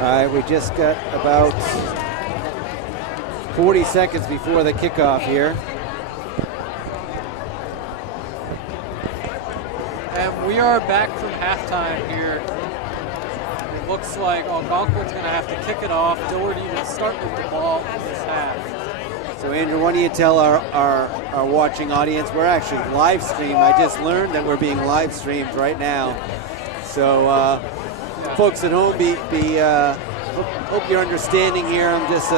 All right, we just got about 40 seconds before the kickoff here. And we are back from halftime here. It looks like Algonquin's going to have to kick it off. Doherty will start with the ball in this half. So Andrew, why don't you tell our watching audience, we're actually live streamed. I just learned that we're being live streamed right now. So folks at home, hope you're understanding here. I'm just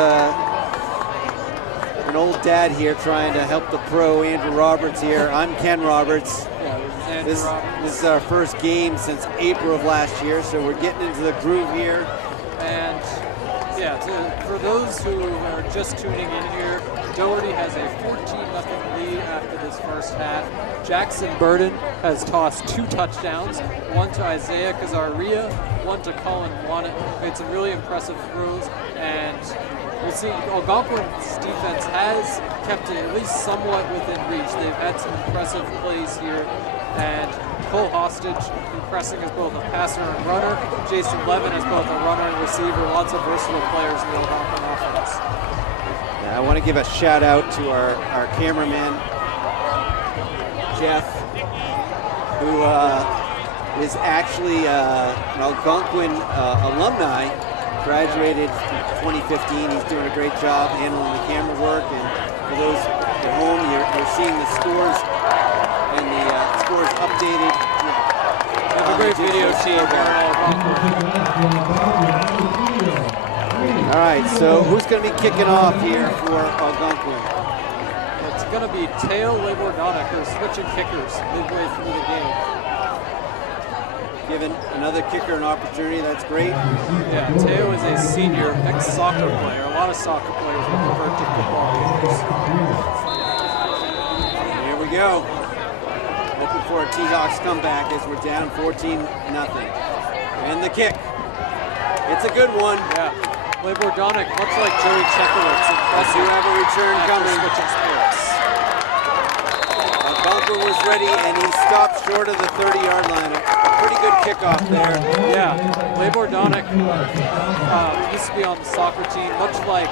an old dad here trying to help the pro, Andrew Roberts here. I'm Ken Roberts. Yeah, this is our first game since April of last year, so we're getting into the groove here. And yeah, for those who are just tuning in here, Doherty has a 14-0 lead after this first half. Jackson Burden has tossed 2 touchdowns, one to Isaiah Cazaria, one to Colin Wannett. Made some really impressive throws, and we'll see. Algonquin's defense has kept it at least somewhat within reach. They've had some impressive plays here, and Cole Hostage impressing as both a passer and runner. Jason Levin as both a runner and receiver. Lots of versatile players in the Algonquin offense. I want to give a shout out to our cameraman, Jeff, who is actually an Algonquin alumni, graduated in 2015. He's doing a great job handling the camera work. And for those at home, you're seeing the scores and the scores updated. We have a great video team here at Algonquin. All right, so who's going to be kicking off here for Algonquin? It's going to be Teo Labordonic, who's switching kickers midway through the game. Giving another kicker an opportunity, that's great. Yeah, Teo is a senior ex-soccer player. A lot of soccer players will convert to football kickers. Here we go. Looking for a T-Hawks comeback as we're down 14-0. And the kick. It's a good one. Yeah. Labordonic, much like Joey Chekowitz, impressive. You have a return coming. Switching sports. Algonquin was ready, and he stopped short of the 30-yard line. A pretty good kickoff there. Yeah, Labordonic used to be on the soccer team, much like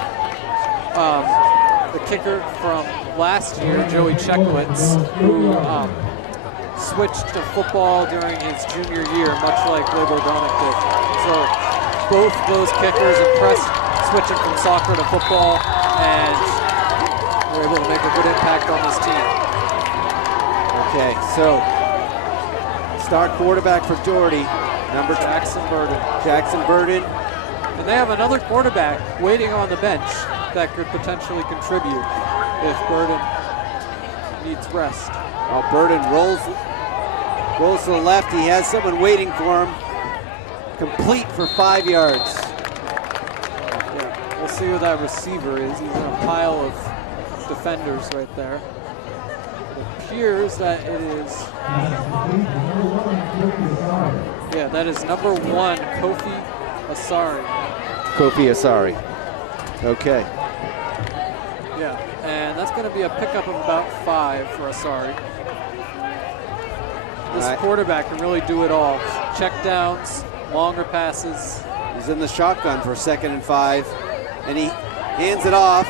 the kicker from last year, Joey Chekowitz, who switched to football during his junior year, much like Labordonic did. So both those kickers impressed, switching from soccer to football, and they're able to make a good impact on this team. Okay, so start quarterback for Doherty, number Jackson Burden. Jackson Burden. And they have another quarterback waiting on the bench that could potentially contribute if Burden needs rest. Oh, Burden rolls to the left. He has someone waiting for him. Complete for 5 yards. Yeah, we'll see who that receiver is. He's in a pile of defenders right there. It appears that it is, yeah, that is number 1, Kofi Asari. Kofi Asari. Okay. Yeah, and that's going to be a pickup of about 5 for Asari. This quarterback can really do it all. Check downs, longer passes. He's in the shotgun for 2nd and 5, and he hands it off.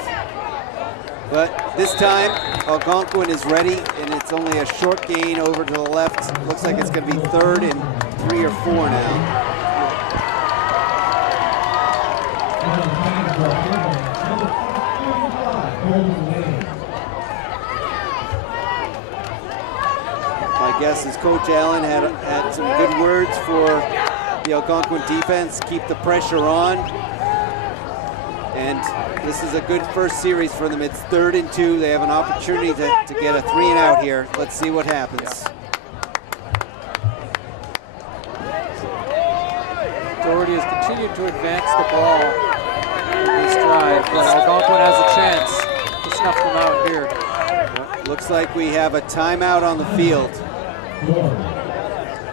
But this time, Algonquin is ready, and it's only a short gain over to the left. Looks like it's going to be 3rd and 3 or 4 now. My guess is Coach Allen had some good words for the Algonquin defense. Keep the pressure on. And this is a good first series for them. It's 3rd and 2. They have an opportunity to get a 3 and out here. Let's see what happens. Doherty has continued to advance the ball in this drive, but Algonquin has a chance to snuff them out here. Looks like we have a timeout on the field.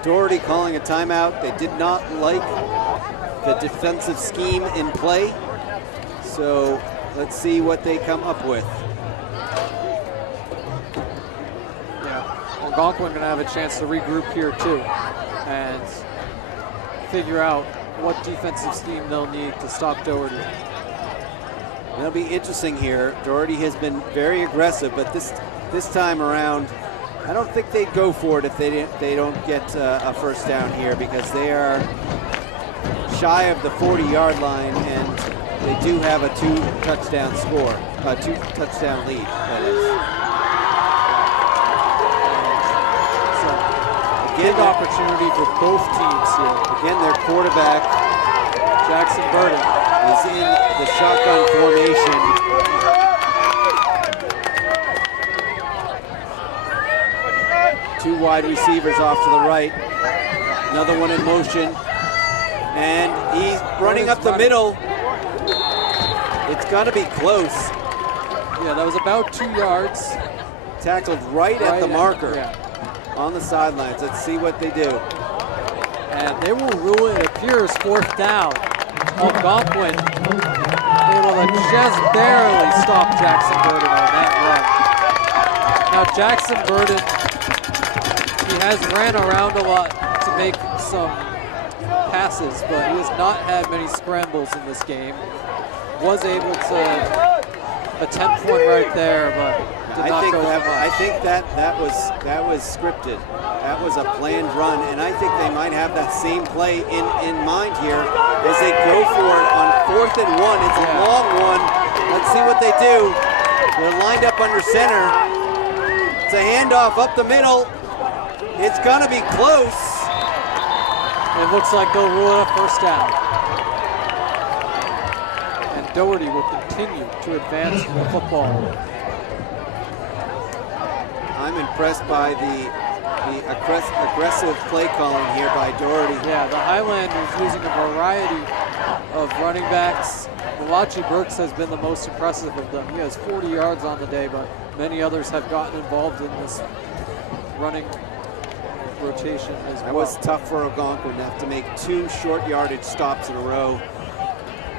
Doherty calling a timeout. They did not like the defensive scheme in play. So let's see what they come up with. Yeah, Algonquin going to have a chance to regroup here too and figure out what defensive scheme they'll need to stop Doherty. It'll be interesting here. Doherty has been very aggressive, but this time around, I don't think they'd go for it if they don't get a first down here, because they are shy of the 40-yard line, and they do have a 2-touchdown score, a 2-touchdown lead, that is. So, again, big opportunity for both teams here. Again, their quarterback, Jackson Burden, is in the shotgun formation. Two wide receivers off to the right. Another one in motion. And he's running up the middle. It's got to be close. Yeah, that was about 2 yards. Tackled right at the marker, yeah, on the sidelines. Let's see what they do. And they will rule it appears 4th down. Algonquin able to just barely stop Jackson Burden on that run. Now Jackson Burden, he has ran around a lot to make some passes, but he has not had many scrambles in this game. Was able to attempt one right there, but did not go that much. I think that was scripted. That was a planned run, and I think they might have that same play in mind here as they go for it on 4th and 1. It's a long one. Let's see what they do. They're lined up under center. It's a handoff up the middle. It's gonna be close. It looks like they'll rule it a first down. And Doherty will continue to advance the football. I'm impressed by the aggressive play calling here by Doherty. Yeah, the Highlanders using a variety of running backs. Malachi Burks has been the most impressive of them. He has 40 yards on the day, but many others have gotten involved in this running rotation as well. That was tough for Algonquin to have to make 2 short yardage stops in a row.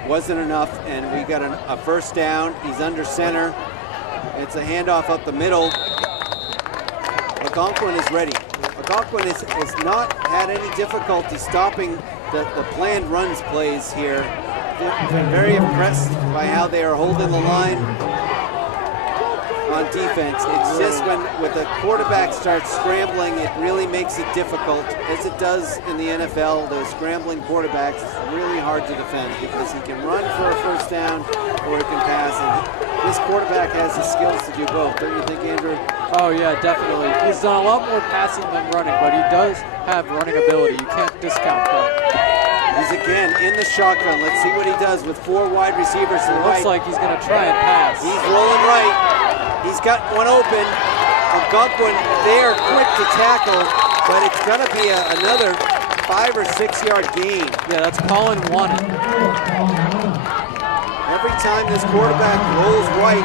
Wasn't enough, and we got a first down. He's under center. It's a handoff up the middle. Algonquin is ready. Algonquin has not had any difficulty stopping the planned runs plays here. They're very impressed by how they are holding the line. on defense. It's just when the quarterback starts scrambling, it really makes it difficult, as it does in the NFL. Those scrambling quarterbacks, it's really hard to defend because he can run for a first down or he can pass. And this quarterback has the skills to do both. Don't you think, Andrew? Oh yeah, definitely. He's done a lot more passing than running, but he does have running ability. You can't discount that. He's again in the shotgun. Let's see what he does with 4 wide receivers to the right. Looks like he's going to try and pass. He's rolling right. He's got one open. Algonquin there, quick to tackle, but it's going to be another 5 or 6 yard gain. Yeah, that's Colin Wannon. Every time this quarterback rolls right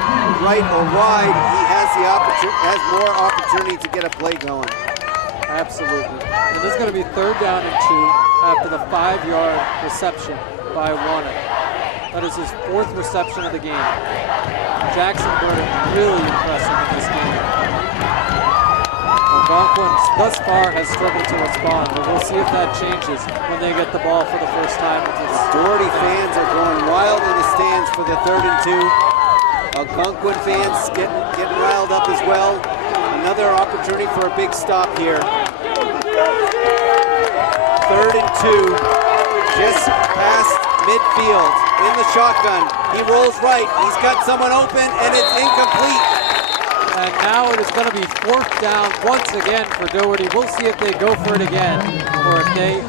or wide, he has more opportunity to get a play going. Absolutely. And this is going to be 3rd down and 2 after the 5-yard reception by Wannon. That is his 4th reception of the game. Jackson Burton really impressive in this game. Algonquin thus far has struggled to respond, but we'll see if that changes when they get the ball for the first time. Doherty fans are going wild in the stands for the 3rd and 2. Algonquin fans getting riled up as well. Another opportunity for a big stop here. 3rd and 2, just past midfield in the shotgun. He rolls right, he's got someone open, and it's incomplete. And now it is going to be 4th down once again for Doherty. We'll see if they go for it again, or if they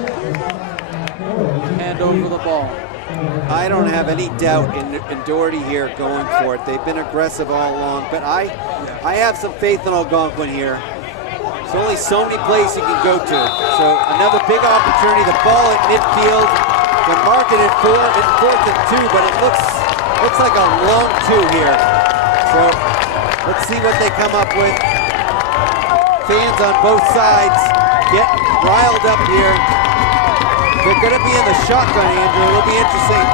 hand over the ball. I don't have any doubt in Doherty here going for it. They've been aggressive all along, but I have some faith in Algonquin here. There's only so many places you can go to. So another big opportunity. The ball at midfield. They're marking it 4th and 2, but it looks like a long 2 here. So let's see what they come up with. Fans on both sides getting riled up here. They're going to be in the shotgun, Andrew. It'll be interesting.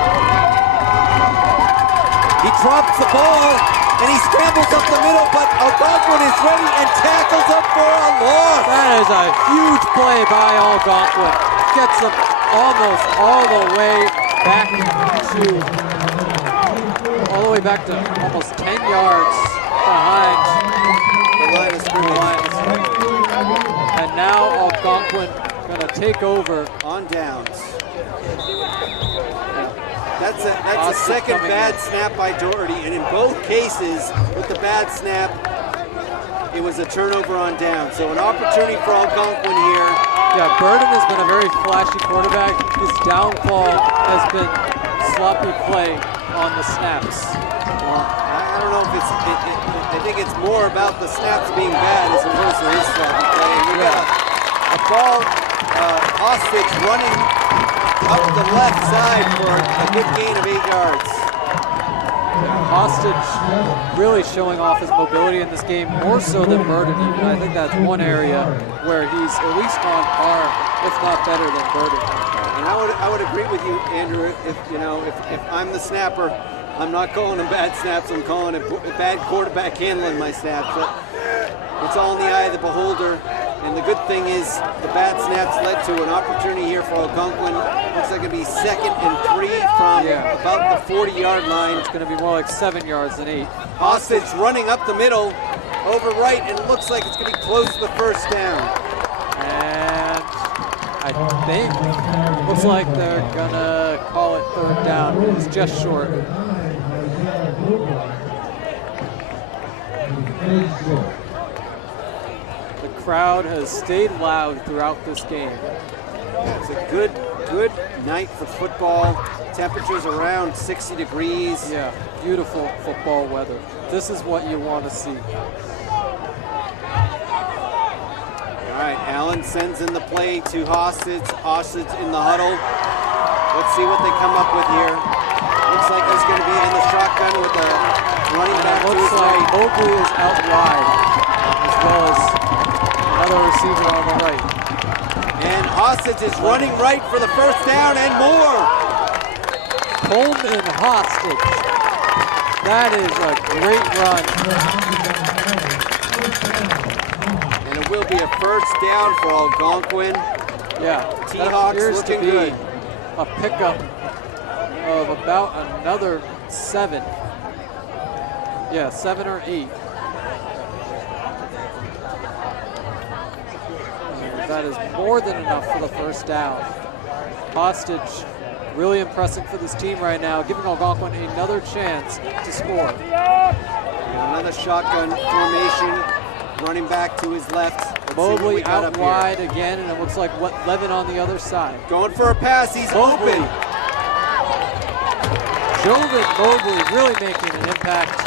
He drops the ball, and he scrambles up the middle, but Algonquin is ready and tackles up for a loss. That is a huge play by Algonquin. Gets them almost all the way back to almost 10 yards behind the line of scrimmage. And now Algonquin going to take over on downs. That's a second bad snap by Doherty, and in both cases with the bad snap, it was a turnover on down. So an opportunity for Algonquin here. Yeah, Burden has been a very flashy quarterback. His downfall has been sloppy play on the snaps. Well, I don't know if I think it's more about the snaps being bad as opposed to his sloppy play. And we got a ball. Hostage running up the left side for a good gain of 8 yards. Hostage really showing off his mobility in this game, more so than Burden even. I think that's one area where he's at least on par, if not better than Burden. And I would agree with you, Andrew. If I'm the snapper, I'm not calling them bad snaps. I'm calling it bad quarterback handling my snaps. But it's all in the eye of the beholder. And the good thing is the bad snaps led to an opportunity here for Algonquin. Looks like it'll be 2nd and 3 from about the 40-yard line. It's going to be more like 7 yards than 8. Hostage running up the middle, over right, and it looks like it's going to be close to the first down. And I think, looks like they're going to call it 3rd down. It's just short. Crowd has stayed loud throughout this game. It's a good night for football. Temperatures around 60 degrees. Yeah, beautiful football weather. This is what you want to see. All right, Allen sends in the play to Hostage. Hostage in the huddle. Let's see what they come up with here. Looks like he's going to be in the shotgun with the running back. Looks like Mobley is out wide, as well as another receiver on the right. And Hostage is running right for the first down and more. Coleman Hostage. That is a great run. And it will be a first down for Algonquin. Yeah, T-Hawks appears looking to be good. A pickup of about another 7. Yeah, 7 or 8. That is more than enough for the first down. Hostage really impressive for this team right now, giving Algonquin another chance to score. Another shotgun formation, running back to his left. Mobley out wide again, and it looks like Levin on the other side. Going for a pass, he's open. Joven Mobley really making an impact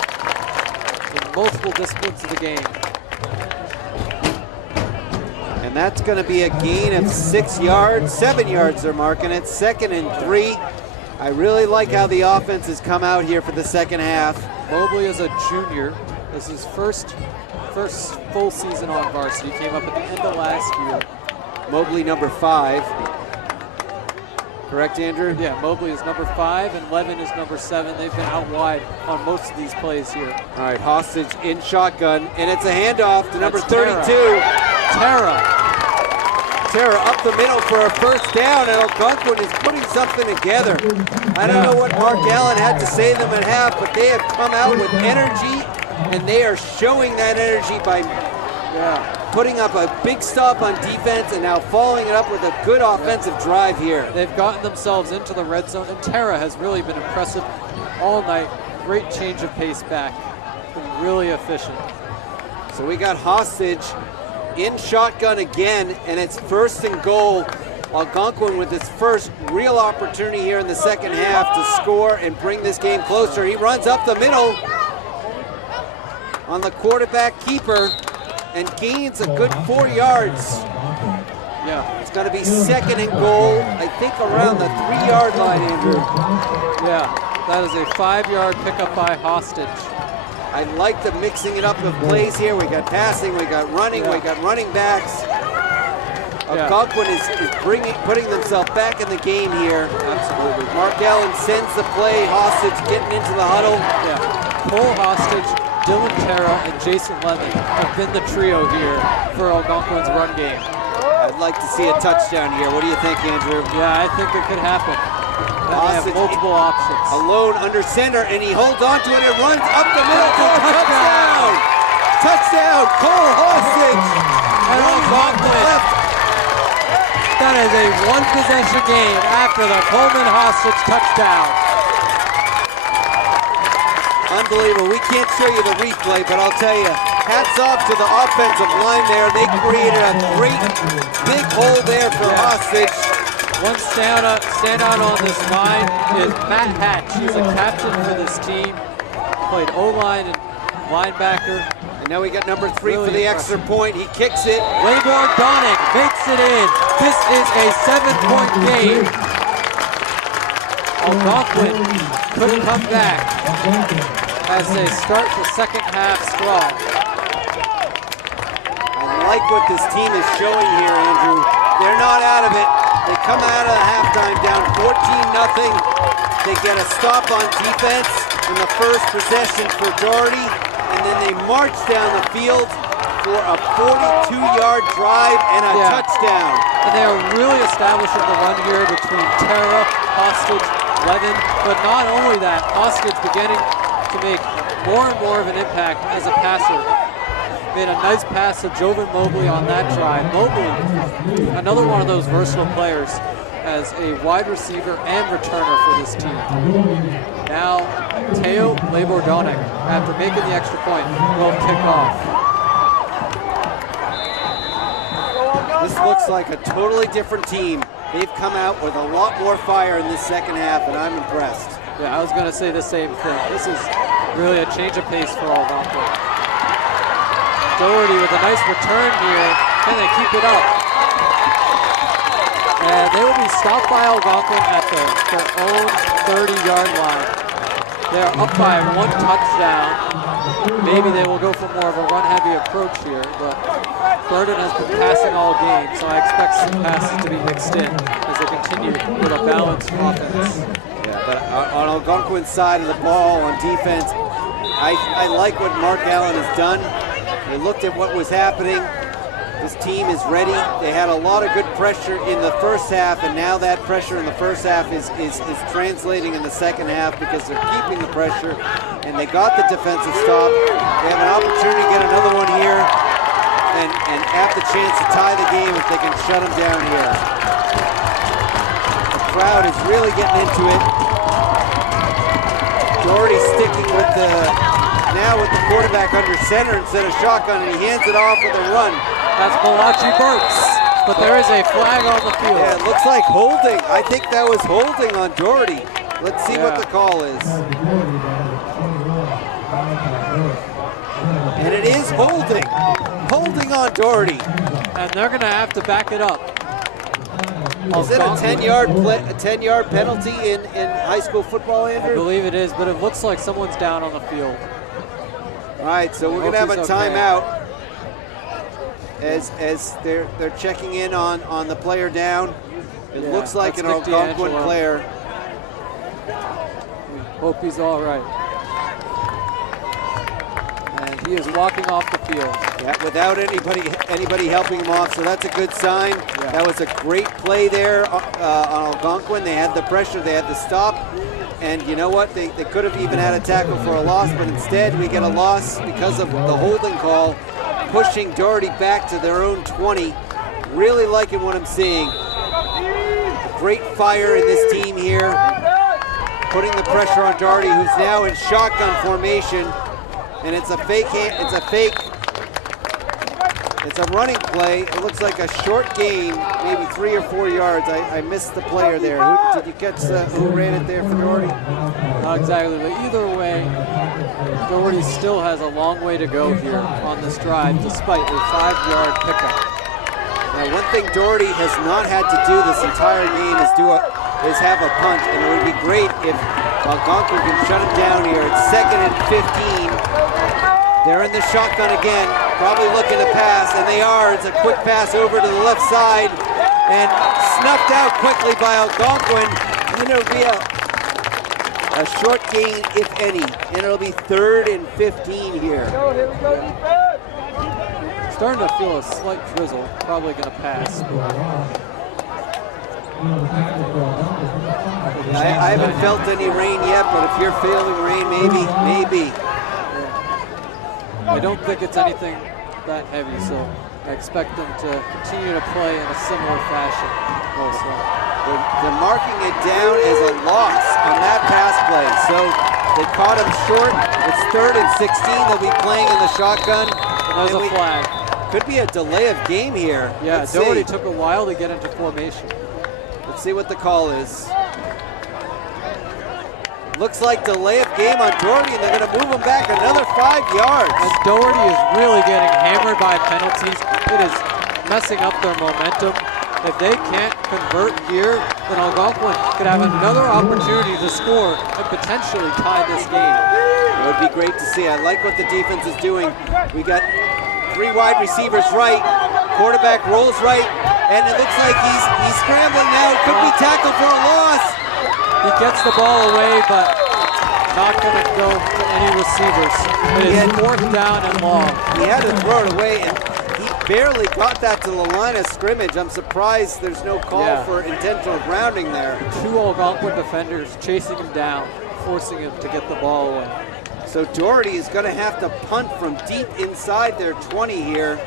in multiple disciplines of the game. And that's going to be a gain of 6 yards, 7 yards they're marking it, 2nd and 3. I really like how the offense has come out here for the second half. Mobley is a junior. This is first full season on varsity. Came up at the end of last year. Mobley number 5. Correct, Andrew? Yeah, Mobley is number 5 and Levin is number 7. They've been out wide on most of these plays here. All right, Hostage in shotgun, and it's a handoff to number 32. Tara up the middle for a first down, and Algonquin is putting something together. I don't know what Mark Allen had to say to them at half, but they have come out with energy, and they are showing that energy by putting up a big stop on defense and now following it up with a good offensive drive here. They've gotten themselves into the red zone, and Tara has really been impressive all night. Great change of pace back. Been really efficient. So we got Hostage in shotgun again, and it's 1st and goal. Algonquin with his first real opportunity here in the second half to score and bring this game closer. He runs up the middle on the quarterback keeper and gains a good 4 yards. Yeah. It's going to be 2nd and goal, I think around the 3-yard line, Andrew. Yeah, that is a 5-yard pickup by Hostage. I like the mixing it up of plays here. We got passing, we got running, we got running backs. Algonquin is putting themselves back in the game here. Absolutely. Mark Allen sends the play. Hostage getting into the huddle. Yeah. Cole Hostage, Dylan Tara, and Jason Levin have been the trio here for Algonquin's run game. I'd like to see a touchdown here. What do you think, Andrew? Yeah, I think it could happen. They have multiple options. Alone under center, and he holds on to it and runs up the middle for a touchdown! Touchdown, Cole Hostage! And Algonquin. That is a one-possession game after the Coleman Hostage touchdown. Unbelievable. We can't show you the replay, but I'll tell you, hats off to the offensive line there. They created a great big hole there for Hostage. One standout on this line is Matt Hatch. He's a captain for this team. Played O-line and linebacker. And now we got number 3 really for the extra point. He kicks it. Labor Donick makes it in. This is a 7-point game. Algonquin couldn't come back as they start the second half strong. I like what this team is showing here, Andrew. They're not out of it. They come out of the halftime down 14-0. They get a stop on defense in the first possession for Doherty, and then they march down the field for a 42-yard drive and a touchdown. And they are really establishing the run here between Tara, Hostage, Levin, but not only that, Hostage beginning to make more and more of an impact as a passer. Made a nice pass to Joven Mobley on that drive. Mobley, another one of those versatile players as a wide receiver and returner for this team. Now, Teo Labordonic, after making the extra point, will kick off. This looks like a totally different team. They've come out with a lot more fire in this second half, and I'm impressed. Yeah, I was going to say the same thing. This is really a change of pace for Algonquin. Doherty with a nice return here. Can they keep it up? And they will be stopped by Algonquin at their own 30-yard line. They are up by 1 touchdown. Maybe they will go for more of a run-heavy approach here, but Burden has been passing all game, so I expect some passes to be mixed in as they continue with a balanced offense. Yeah, but on Algonquin's side of the ball on defense, I like what Mark Allen has done. They looked at what was happening. This team is ready. They had a lot of good pressure in the first half, and now that pressure in the first half is translating in the second half because they're keeping the pressure, and they got the defensive stop. They have an opportunity to get another one here, and have the chance to tie the game if they can shut them down here. The crowd is really getting into it. Doherty sticking with now with the quarterback under center instead of shotgun, and he hands it off with a run. That's Malachi Burks, but there is a flag on the field. Yeah, it looks like holding. I think that was holding on Doherty. Let's see what the call is. And it is holding. Holding on Doherty. And they're going to have to back it up. Is it a 10-yard penalty in high school football, Andrew? I believe it is, but it looks like someone's down on the field. All right, so we're going to have a timeout as they're checking in on the player down. It looks like an Algonquin player. We hope he's all right. And he is walking off the field. Yeah, without anybody helping him off, so that's a good sign. Yeah. That was a great play there on Algonquin. They had the pressure, they had the stop, and you know what? They could have even had a tackle for a loss, but instead we get a loss because of the holding call, pushing Doherty back to their own 20. Really liking what I'm seeing. Great fire in this team here, putting the pressure on Doherty, who's now in shotgun formation, and it's a fake. It's a running play. It looks like a short gain, maybe 3 or 4 yards. I missed the player there. Did you catch who ran it there for Doherty? Not exactly, but either way, Doherty still has a long way to go here on this drive, despite a 5-yard pickup. Now, one thing Doherty has not had to do this entire game is have a punt, and it would be great if Algonquin can shut him down here. It's 2nd and 15. They're in the shotgun again, probably looking to pass, and they are. It's a quick pass over to the left side, and snuffed out quickly by Algonquin. And it'll be a short gain, if any, and it'll be 3rd and 15 here. Starting to feel a slight drizzle, probably going to pass. I haven't felt any rain yet, but if you're feeling rain, maybe. I don't think it's anything that heavy, so I expect them to continue to play in a similar fashion. Also, they're marking it down as a loss on that pass play, so they caught him short. It's 3rd and 16. They'll be playing in the shotgun. And there's a flag. Could be a delay of game here. Yeah, Doherty took a while to get into formation. Let's see what the call is. Looks like delay of game on Doherty, and they're going to move him back another 5 yards. And Doherty is really getting hammered by penalties. It is messing up their momentum. If they can't convert here, then Algonquin could have another opportunity to score and potentially tie this game. It would be great to see. I like what the defense is doing. We got 3 wide receivers right, quarterback rolls right, and it looks like he's scrambling now. It could be tackled for a loss. He gets the ball away, but not going to go to any receivers. It is 4th down and long. He had to throw it away, and he barely got that to the line of scrimmage. I'm surprised there's no call for intentional grounding there. 2 Algonquin defenders chasing him down, forcing him to get the ball away. So Doherty is going to have to punt from deep inside their 20 here,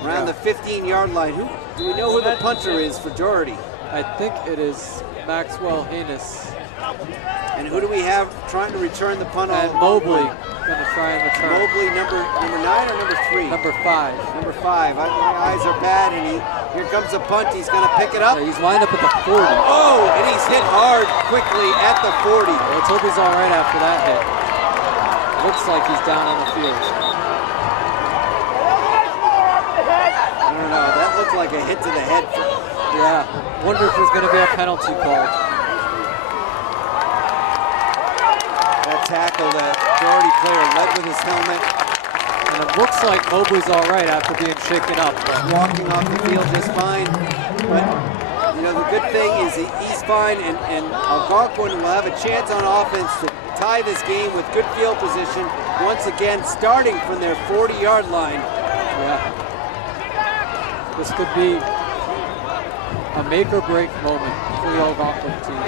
around the 15-yard line. Do we know who the punter is for Doherty? I think it is Maxwell Haynes. And who do we have trying to return the punt? And Mobley going to try and return. Mobley, number 9 or number 3? Number 5. Number 5. My eyes are bad, and here comes a punt. He's going to pick it up. Yeah, he's lined up at the 40. Oh, and he's hit hard quickly at the 40. Let's hope he's all right after that hit. Looks like he's down on the field. I don't know. That looked like a hit to the head. Yeah. Wonder if there's going to be a penalty called. That tackle, that Doherty player led with his helmet. And it looks like Mobley's all right after being shaken up. Walking off the field just fine. But, you know, the good thing is he's fine, and Algonquin will have a chance on offense to tie this game with good field position, once again starting from their 40-yard line. Yeah. This could be a make-or-break moment for the Algonquin team.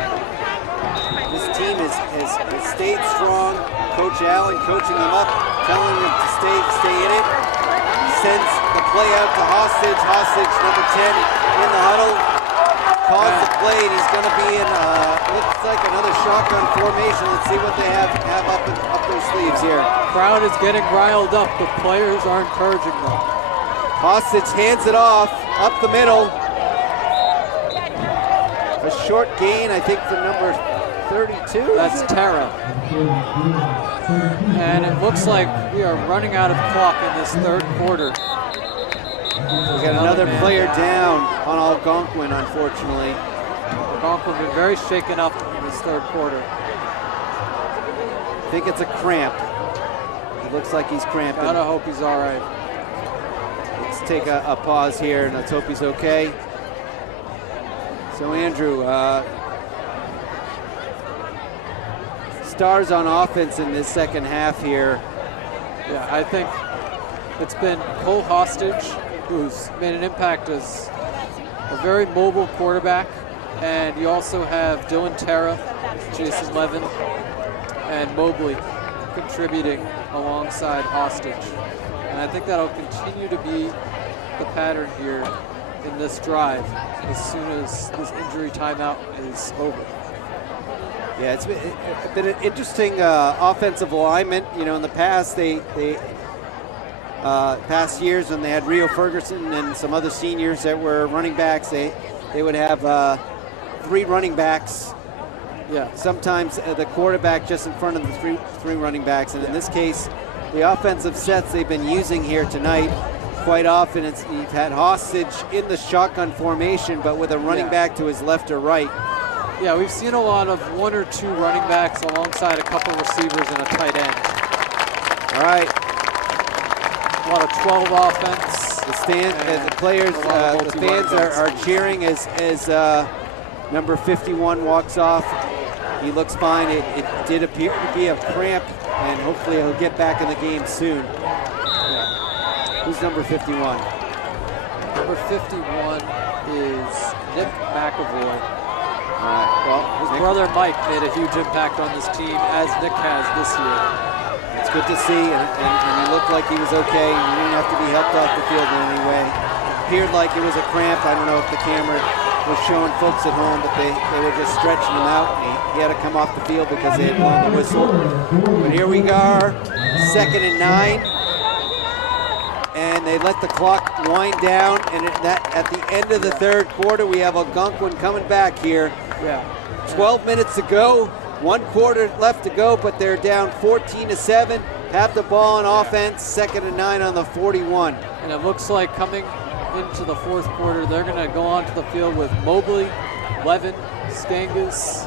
This team has stayed strong. Coach Allen coaching them up, telling them to stay in it since the play out to Hostage. Hostage, number 10, in the huddle. Calls the play, and he's going to be in, looks like another shotgun formation. Let's see what they have up their sleeves here. Crowd is getting riled up. The players are encouraging them. Hostage hands it off, up the middle. A short gain, I think, for number 32. That's Tara. And it looks like we are running out of clock in this third quarter. We got another player down on Algonquin, unfortunately. Algonquin been very shaken up in this third quarter. I think it's a cramp. It looks like he's cramping. Gotta hope he's all right. Let's take a pause here and let's hope he's okay. So Andrew, stars on offense in this second half here. Yeah, I think it's been Cole Hostage, who's made an impact as a very mobile quarterback, and you also have Dylan Terra, Jason Levin, and Mobley contributing alongside Hostage. And I think that'll continue to be the pattern here in this drive as soon as this injury timeout is over. Yeah, it's been an interesting offensive alignment. You know, in the past, past years when they had Rio Ferguson and some other seniors that were running backs, they would have 3 running backs. Yeah. Sometimes the quarterback just in front of the three running backs, and in this case, the offensive sets they've been using here tonight, quite often you've had Hostage in the shotgun formation, but with a running back to his left or right. Yeah, we've seen a lot of 1 or 2 running backs alongside a couple receivers and a tight end. All right. A lot of 12 offense. The fans are cheering as number 51 walks off. He looks fine. It did appear to be a cramp, and hopefully he'll get back in the game soon. Yeah. Who's number 51? Number 51 is Nick McAvoy. All right. Well, his brother Mike made a huge impact on this team, as Nick has this year. It's good to see, and he looked like he was okay. He didn't have to be helped off the field in any way. It appeared like it was a cramp. I don't know if the camera was showing folks at home, but they were just stretching him out. He had to come off the field because they had blown the whistle. But here we are, 2nd and 9. And they let the clock wind down, and at the end of the third quarter, we have Algonquin coming back here. Yeah. 12 minutes to go, 1 quarter left to go, but they're down 14-7. Have the ball on offense, 2nd and 9 on the 41. And it looks like coming into the fourth quarter, they're going to go onto the field with Mobley, Levin, Skangas,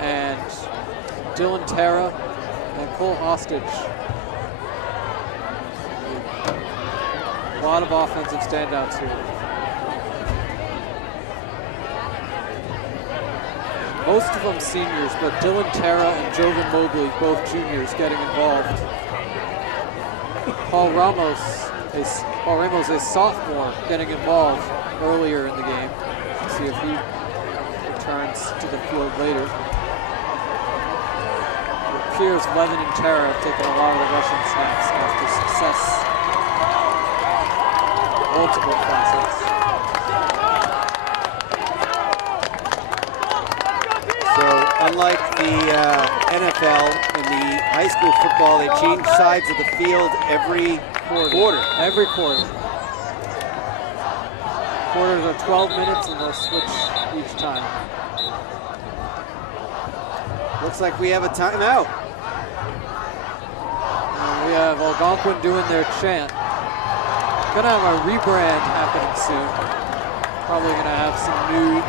and Dylan Terra, and Cole Hostage. A lot of offensive standouts here. Most of them seniors, but Dylan Terra and Jovan Mobley, both juniors, getting involved. Paul Ramos, a sophomore, getting involved earlier in the game. Let's see if he returns to the field later. It appears Levin and Terra have taken a lot of the rushing snaps after success. Multiple classes. So unlike the NFL in the high school football, they change sides of the field every quarter. Every quarter. Quarters are 12 minutes and they'll switch each time. Looks like we have a timeout. And we have Algonquin doing their chant. Gonna have a rebrand happening soon. Probably gonna have some new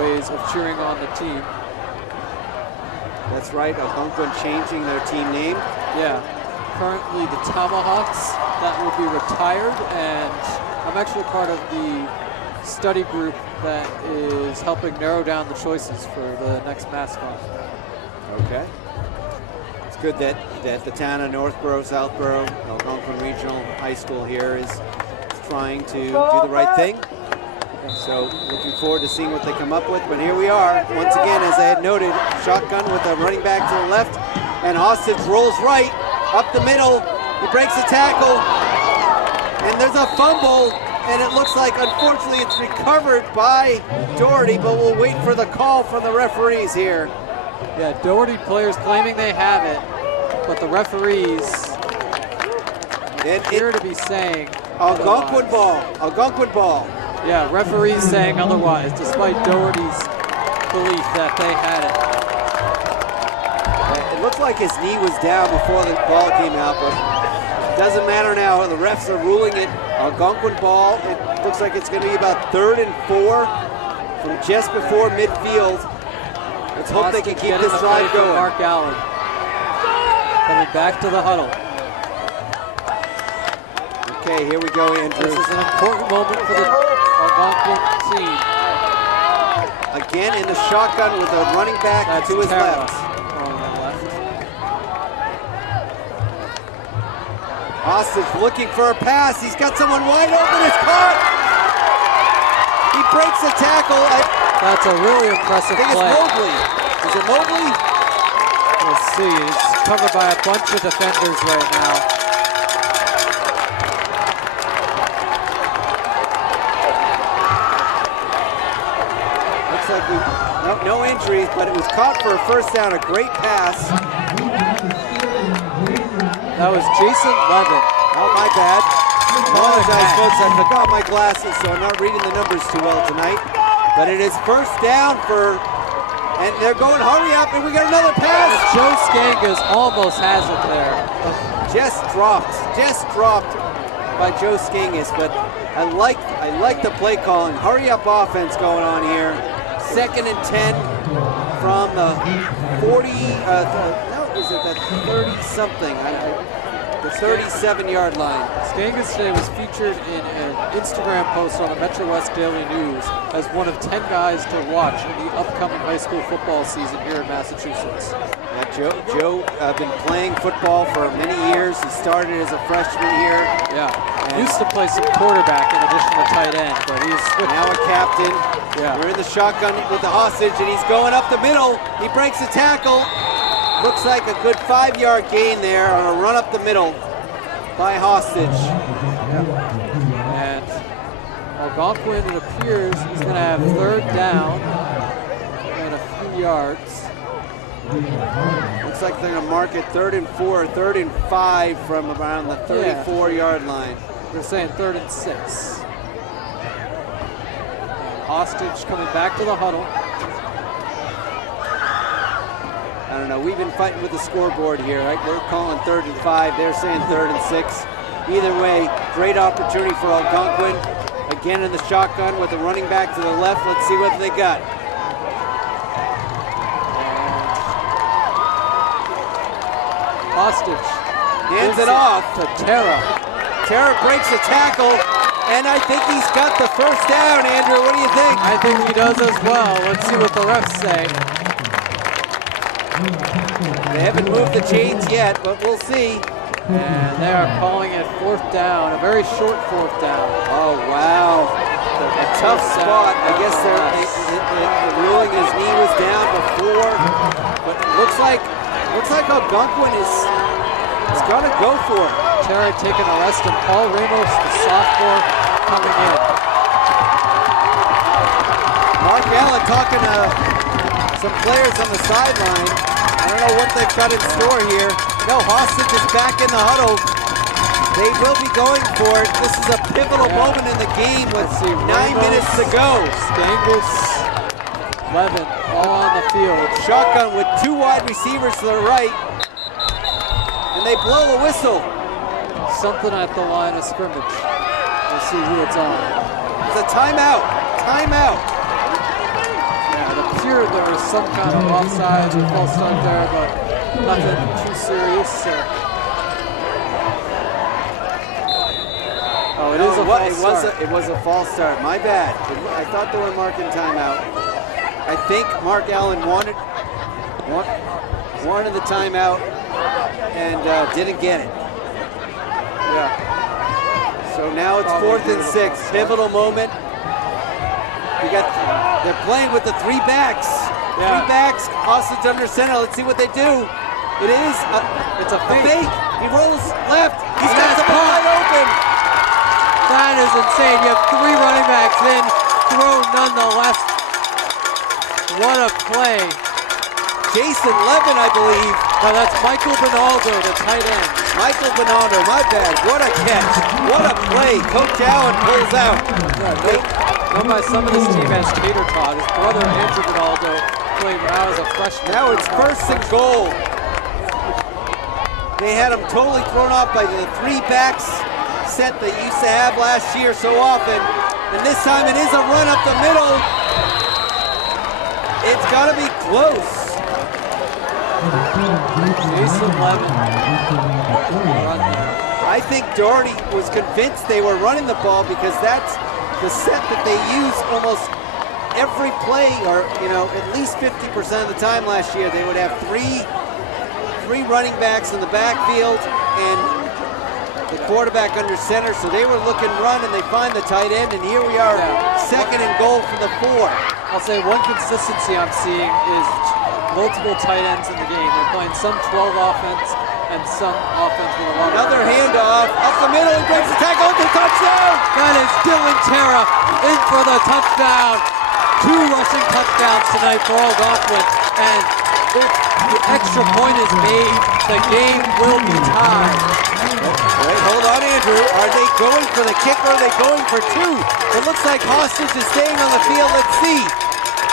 ways of cheering on the team. That's right, Algonquin changing their team name. Yeah, currently the Tomahawks, that will be retired, and I'm actually part of the study group that is helping narrow down the choices for the next mascot. Okay. It's good that the town of Northborough, Southborough, Algonquin Regional High School here is trying to do the right thing. So looking forward to seeing what they come up with. But here we are, once again, as I had noted, shotgun with a running back to the left, and Hostage rolls right, up the middle, He breaks the tackle, and there's a fumble, and it looks like, unfortunately, it's recovered by Doherty, but we'll wait for the call from the referees here. Yeah, Doherty players claiming they have it, but the referees appear to be saying Algonquin ball, Algonquin ball. Yeah, referees saying otherwise, despite Doherty's belief that they had it. It looks like his knee was down before the ball came out, but it doesn't matter now. The refs are ruling it Algonquin ball. It looks like it's going to be about 3rd and 4 from just before midfield. Let's hope they can keep this drive going. Mark Allen coming back to the huddle. Okay, here we go, Andrew. This is an important moment for the Algonquin team. Again in the shotgun with a running back to his left. Hostage looking for a pass. He's got someone wide open. It's caught. He breaks the tackle. That's a really impressive play. I think it's Mobley. Is it Mobley? Let's see. He's covered by a bunch of defenders right now. Looks like no injuries, but it was caught for a first down. A great pass. That was Jason Levin. Oh, my bad. Apologize, folks. I forgot my glasses, so I'm not reading the numbers too well tonight. But it is first down and they're going, hurry up, and we got another pass. And Joe Skangas almost has it there. Just dropped by Joe Skangas, but I like the play calling. Hurry up offense going on here. 2nd and 10 from the 40, is it the 30-something? The 37-yard line. Skangas today was featured in an Instagram post on the Metro West Daily News as one of 10 guys to watch in the upcoming high school football season here in Massachusetts. Yeah, Joe been playing football for many years. He started as a freshman here. Yeah, used to play some quarterback in addition to tight end, but he's now a captain. Yeah. We're in the shotgun with the hostage, and he's going up the middle. He breaks the tackle. Looks like a good 5-yard gain there on a run up the middle by Hostage. And Algonquin, it appears, is going to have 3rd down and a few yards. Looks like they're going to mark it 3rd and 4, 3rd and 5 from around the 34-yard line. They're saying 3rd and 6. Hostage coming back to the huddle. I don't know, we've been fighting with the scoreboard here, right? We're calling 3rd and 5, they're saying 3rd and 6. Either way, great opportunity for Algonquin. Again in the shotgun with the running back to the left. Let's see what they got. Hostage hands it off to Terra. Terra breaks the tackle, and I think he's got the first down, Andrew. What do you think? I think he does as well. Let's see what the refs say. They haven't moved the chains yet, but we'll see. And they are calling it 4th down, a very short 4th down. Oh, wow. A tough spot. I guess they're ruling his knee was down before, but it looks like Algonquin is got to go for it. Terry taking a rest, and Paul Ramos, the sophomore, coming in. Mark Allen talking to some players on the sideline. I don't know what they've got in store here. No, Hostage is back in the huddle. They will be going for it. This is a pivotal moment in the game with 9 minutes to go. Skangas, Levin, all on the field. Shotgun with 2 wide receivers to the right. And they blow the whistle. Something at the line of scrimmage. We'll see who it's on. It's a timeout. Timeout. Yeah, it appeared there was some kind of offside or false start there, but nothing too serious. So. Oh, it is a false start. It was a false start. My bad. I thought they were marking timeout. I think Mark Allen wanted the timeout and didn't get it. Yeah. So now it's 4th and 6. Pivotal moment. They're playing with the 3 backs. Yeah. 3 backs. Hostage under center. Let's see what they do. It's a fake. He rolls left. He's got that's somebody caught. wide open. That is insane. You have 3 running backs in, throw nonetheless. What a play. Jason Levin, I believe. No, that's Michael Bonaldo, the tight end. Michael Bonaldo, my bad. What a catch. What a play. Coach Allen pulls out. Known by some of this team as Tater Tot. His brother, Andrew Bonaldo, played when I was a freshman. Now it's 1st and goal. They had him totally thrown off by the 3 backs set they used to have last year so often. And this time it is a run up the middle. It's got to be close. Jason Levin. I think Doherty was convinced they were running the ball because that's the set that they use almost every play, or at least 50% of the time last year. They would have three running backs in the backfield and the quarterback under center, so they were looking run and they find the tight end, and here we are, 2nd and goal from the 4. I'll say one consistency I'm seeing is multiple tight ends in the game. They're playing some 12 offense and some offense with a lot of... Another handoff, up the middle, and breaks the tackle, the touchdown! That is Dylan Terra in for the touchdown. 2 rushing touchdowns tonight for Algonquin, and if the extra point is made, the game will be tied. Wait, hold on, Andrew. Are they going for the kick or are they going for 2? It looks like Hostage is staying on the field. Let's see.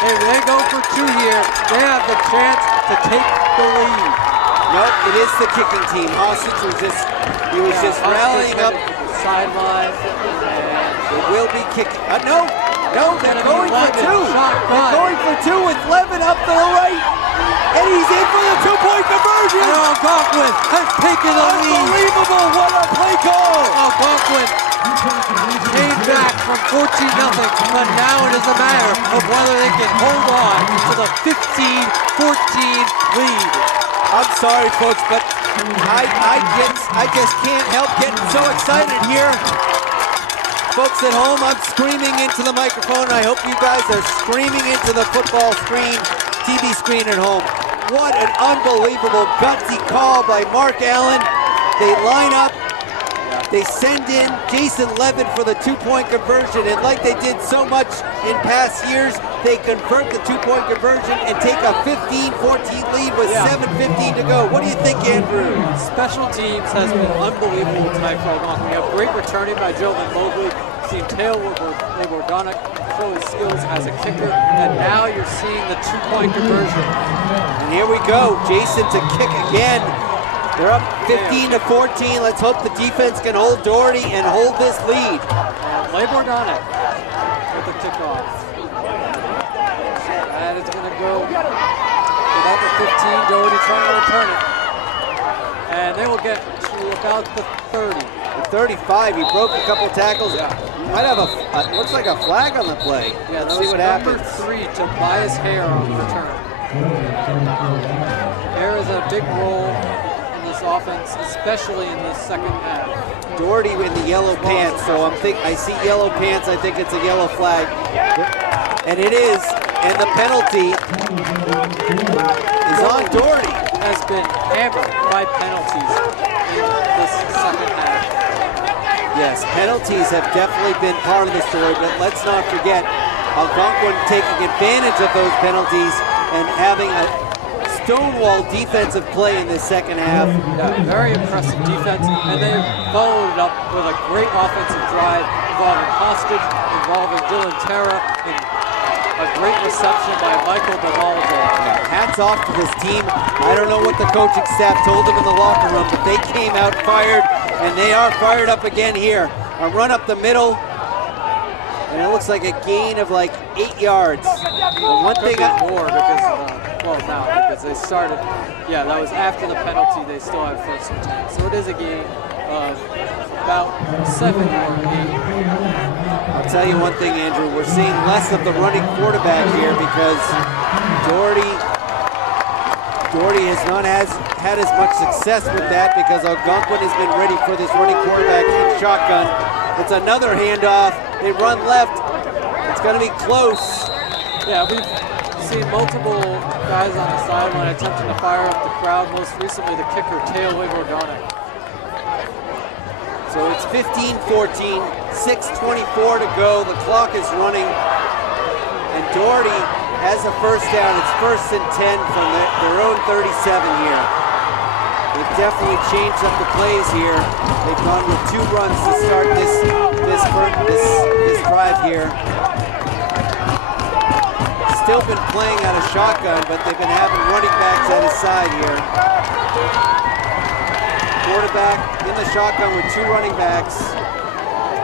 If they go for 2 here, they have the chance to take the lead. Nope, it is the kicking team. Hostage was just rallying up. Sideline. It will be kicking. No, they're going for 2. They're going for 2 with Levin up to the right. And he's in for the 2-point conversion. And Algonquin has taken the lead. Unbelievable, what a play call. Algonquin came back from 14-0, but now it is a matter of whether they can hold on to the 15-14 lead. I'm sorry, folks, but I just can't help getting so excited here. Folks at home, I'm screaming into the microphone. I hope you guys are screaming into the football screen, TV screen at home. What an unbelievable gutsy call by Mark Allen. They line up. They send in Jason Levin for the 2-point conversion, and like they did so much in past years, they convert the 2-point conversion and take a 15-14 lead with 7:15 to go. What do you think, Andrew? Special teams has been unbelievable tonight for Algonquin. We have great returning by Jovan Mobley. Seen Tail Labordonic show his skills as a kicker, and now you're seeing the 2-point conversion. And here we go, Jason to kick again. They're up 15-14. Let's hope the defense can hold Doherty and hold this lead. Labordonic with the kickoff. And it's going to go without the 15. Doherty trying to return it. And they will get to about the 30. The 35, he broke a couple tackles. Might have looks like a flag on the play. Yeah, let's see what happens. Number 3, Tobias Hare on the return. Hare is a big role offense, especially in the second half. Doherty in the yellow pants, so I see yellow pants, I think it's a yellow flag. And it is, and the penalty is on Doherty. Has been hammered by penalties in this second half. Yes, penalties have definitely been part of the story, but let's not forget Algonquin taking advantage of those penalties and having a stonewall defensive play in the second half. Yeah, very impressive defense, and they followed it up with a great offensive drive involving Hostage, involving Dylan Terra, and a great reception by Michael Bonaldo. Yeah, hats off to this team. I don't know what the coaching staff told them in the locker room, but they came out fired, and they are fired up again here. A run up the middle, and it looks like a gain of like 8 yards. But one thing more because they started, that was after the penalty, they still have 1st and 10. So it is a game of about 7 or 8. I'll tell you one thing, Andrew, we're seeing less of the running quarterback here because Doherty has not had as much success with that because Algonquin has been ready for this running quarterback in shotgun. It's another handoff. They run left. It's going to be close. Yeah, we've seen multiple guys on the sideline attempting to fire up the crowd, most recently the kicker, Tail Labordonic. So it's 15-14, 6:24 to go. The clock is running, and Doherty has a first down. It's 1st and 10 from their own 37 here. They've definitely changed up the plays here. They've gone with 2 runs to start this drive here. Still been playing out of shotgun, but they've been having running backs at his side here. Quarterback in the shotgun with 2 running backs.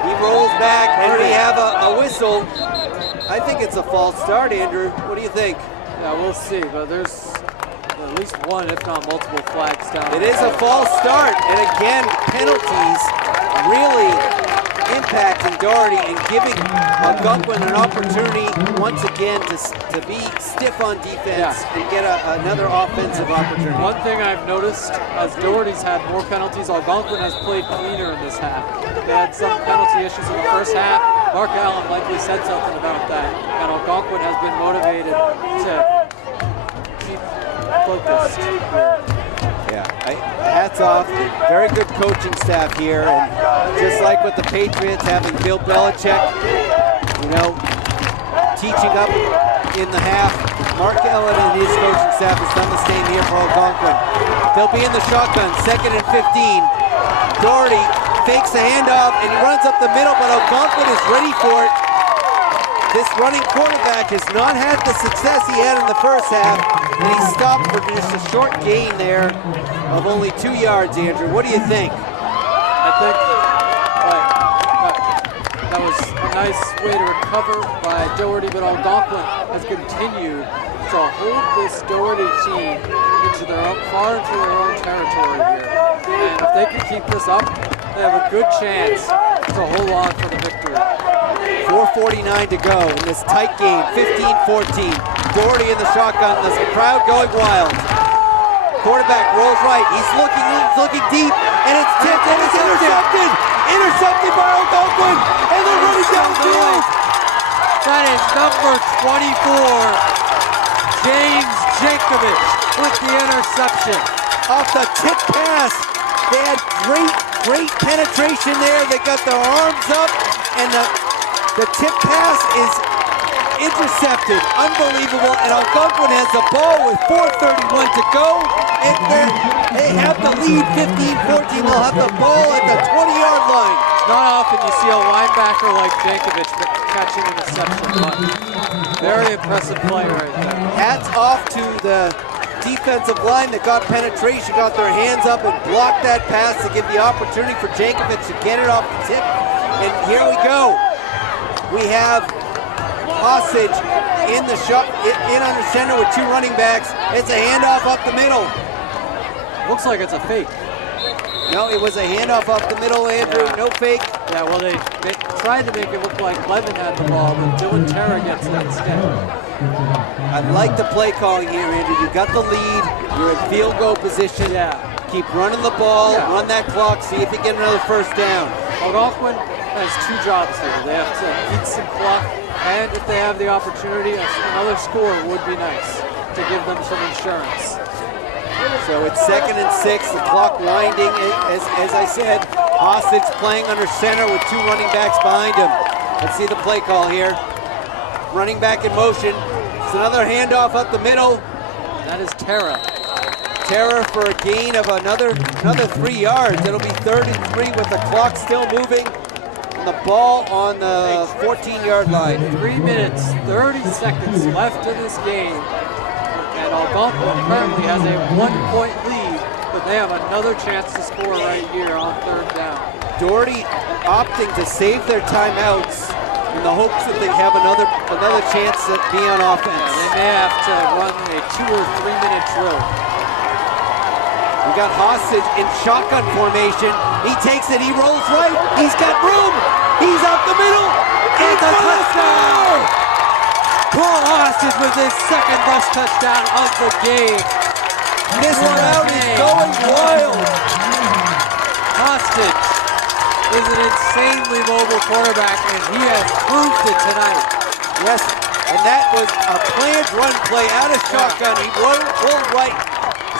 He rolls back, and we have a whistle. I think it's a false start, Andrew. What do you think? Yeah, we'll see, but there's at least one, if not multiple, flags down. It is a false start, and again, penalties really impacting Doherty and giving Algonquin an opportunity once again to be stiff on defense and get another offensive opportunity. One thing I've noticed, as Doherty's had more penalties, Algonquin has played cleaner in this half. They had some penalty issues in the first half. Mark Allen likely said something about that, and Algonquin has been motivated to keep focused. Yeah, hats off. Very good coaching staff here, and just like with the Patriots, having Bill Belichick, teaching up in the half, Mark Allen and his coaching staff has done the same here for Algonquin. They'll be in the shotgun, 2nd and 15. Doherty fakes the handoff, and he runs up the middle, but Algonquin is ready for it. This running quarterback has not had the success he had in the first half, and he stopped for just a short gain there of only 2 yards, Andrew. What do you think? I think that was a nice way to recover by Doherty, but Algonquin has continued to hold this Doherty team far into their own territory here. And if they can keep this up, they have a good chance to hold on for the victory. 4:49 to go in this tight game, 15-14. Doherty in the shotgun, the crowd going wild. Quarterback rolls right, he's looking deep, and it's tipped, and it's intercepted! Intercepted by Algonquin, and they're running downfield! That is number 24, James Jankovic with the interception. Off the tip pass, they had great penetration there. They got their arms up, and the tip pass is intercepted. Unbelievable. And Algonquin has the ball with 4:31 to go. And they have the lead 15-14. They'll have the ball at the 20-yard line. Not often you see a linebacker like Jankovic catching an interception, but very impressive play right there. Hats off to the defensive line that got penetration, got their hands up and blocked that pass to give the opportunity for Jankovic to get it off the tip. And here we go. We have Hostage in under center with 2 running backs. It's a handoff up the middle. Looks like it's a fake. No, it was a handoff up the middle, Andrew. Yeah. No fake. Yeah, well, they tried to make it look like Levin had the ball, but Dylan Terra gets it instead. I like the play calling here, Andrew. You got the lead. You're in field goal position. Yeah. Keep running the ball, run that clock, see if you get another first down. Algonquin has 2 jobs here. They have to eat some clock, and if they have the opportunity, another score would be nice to give them some insurance. So it's 2nd and 6, the clock winding. As I said, Hostage playing under center with 2 running backs behind him. Let's see the play call here. Running back in motion. It's another handoff up the middle. That is Terra. Terra for a gain of another 3 yards. It'll be 3rd and 3 with the clock still moving. And the ball on the 14-yard line. 3 minutes, 30 seconds left in this game. And Algonquin currently has a 1-point lead, but they have another chance to score right here on 3rd down. Doherty opting to save their timeouts in the hopes that they have another chance to be on offense. They may have to run a 2 or 3 minute drill. We got Hostage in shotgun formation. He takes it, he rolls right. He's got room. He's up the middle. It's a touchdown! Cole Hostage with his 2nd rush touchdown of the game. This crowd is going wild. Hostage is an insanely mobile quarterback, and he has proved it tonight. Yes, and that was a planned run play out of shotgun. He rolled right,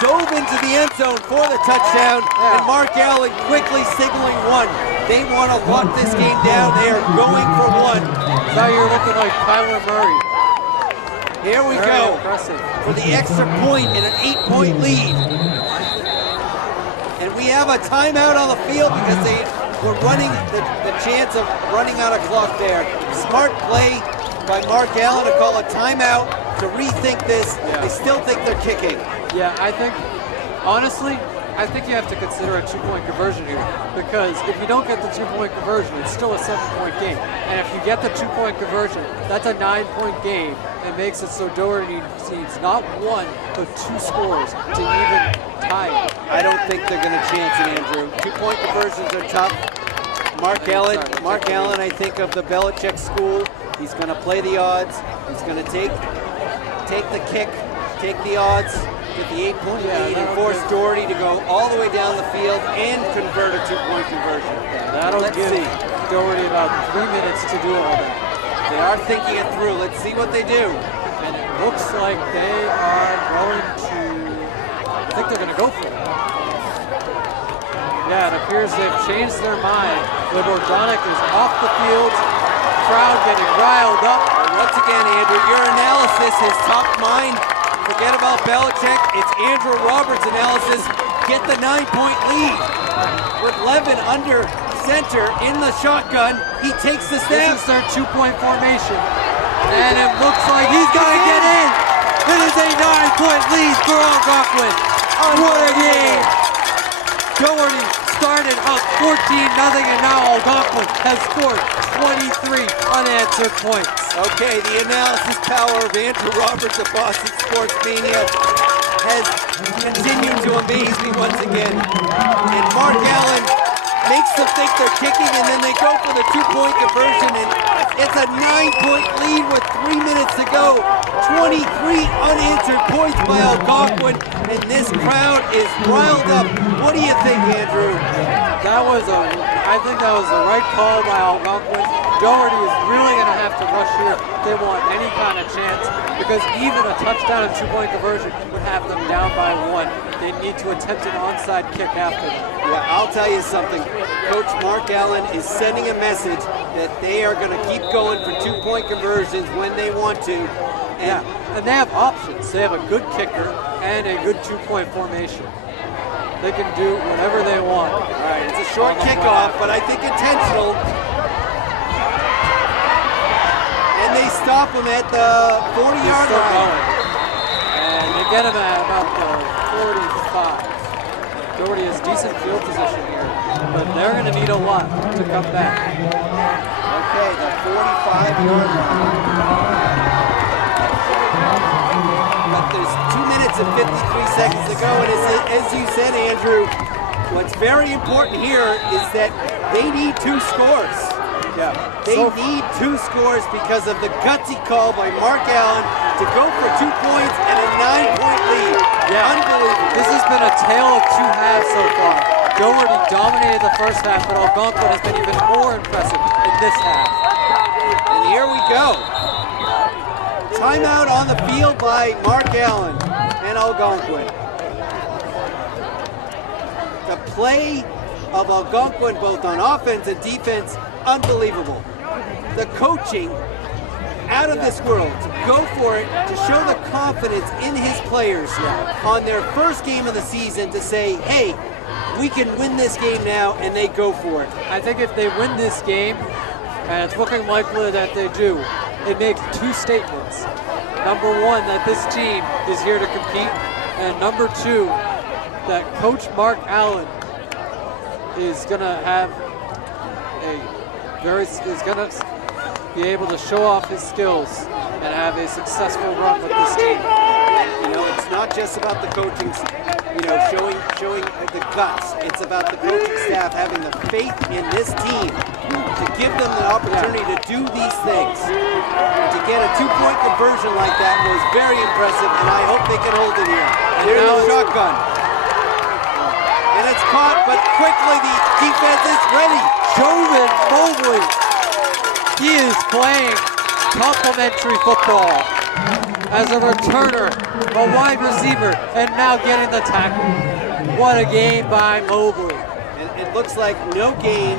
dove into the end zone for the touchdown, and Mark Allen quickly signaling 1. They want to lock this game down. They are going for one. Now you're looking like Kyler Murray. Here we Very go impressive. for the extra point and an 8-point lead. And we have a timeout on the field because they were running the chance of running out of clock there. Smart play by Mark Allen to call a timeout to rethink this. Yeah. They still think they're kicking. Yeah, I think, honestly, I think you have to consider a 2-point conversion here, because if you don't get the 2-point conversion, it's still a 7-point game. And if you get the 2-point conversion, that's a 9-point game. It makes it so Doherty needs not 1, but 2 scores to even tie it. I don't think they're going to chance it, Andrew. 2-point conversions are tough. Mark Allen, I think of the Belichick school. He's going to play the odds. He's going to take the kick, take the odds, get the 8-point lead, and force Doherty to go all the way down the field and convert a 2-point conversion. That'll give Doherty about 3 minutes to do all that. They are thinking it through. Let's see what they do. And it looks like they are going to, I think they're going to go for it. Yeah, it appears they've changed their mind. The Bordonic is off the field. Crowd getting riled up. And once again, Andrew, your analysis has topped mine. Forget about Belichick. It's Andrew Roberts' analysis. Get the 9-point lead. With Levin under center in the shotgun, he takes the snap. This is their 2-point formation. And it looks like he's going to get in. It is a 9-point lead for Algonquin. What a game. Doherty started up 14-0, and now Algonquin has scored 23 unanswered points. Okay, the analysis power of Andrew Roberts of Boston Sports Mania has continued to amaze me once again. And Mark Allen makes them think they're kicking, and then they go for the 2-point conversion, and it's a 9-point lead with 3 minutes to go. 23 unanswered points by Algonquin, and this crowd is riled up. What do you think, Andrew? I think that was the right call by Algonquin. Doherty is really going to have to rush here if they want any kind of chance, because even a touchdown and 2-point conversion would have them down by 1. They need to attempt an onside kick after that. Yeah, I'll tell you something. Coach Mark Allen is sending a message that they are going to keep going for 2-point conversions when they want to. And they have options. They have a good kicker and a good 2-point formation. They can do whatever they want. All right, it's a short kickoff, but I think intentional. And they stop him at the 40-yard line. And they get him at about the 45. Doherty has decent field position here, but they're going to need a lot to come back. Okay, the 45-yard line. But there's 2 minutes and 53 seconds to go, and as you said, Andrew, what's very important here is that they need 2 scores. Yeah. They need 2 scores because of the gutsy call by Mark Allen to go for 2 points and a 9-point lead. Yeah. Unbelievable. This has been a tale of 2 halves so far. Doherty dominated the first half, but Algonquin has been even more impressive in this half. And here we go. Timeout on the field by Mark Allen and Algonquin. The play of Algonquin, both on offense and defense, unbelievable. The coaching, out of this world, to go for it, to show the confidence in his players on their first game of the season to say, hey, we can win this game now, and they go for it. I think if they win this game, and it's looking likely that they do, it makes 2 statements. Number 1, that this team is here to compete, and number 2, that Coach Mark Allen is going to have is going to be able to show off his skills and have a successful run with this team. You know, it's not just about the coaching, showing the guts. It's about the coaching staff having the faith in this team to give them the opportunity to do these things. To get a 2-point conversion like that was very impressive, and I hope they can hold it here. And there's the shotgun. And it's caught, but quickly the defense is ready. Joven Mobley, he is playing complimentary football as a returner, a wide receiver, and now getting the tackle. What a game by Mobley. And it looks like no gain,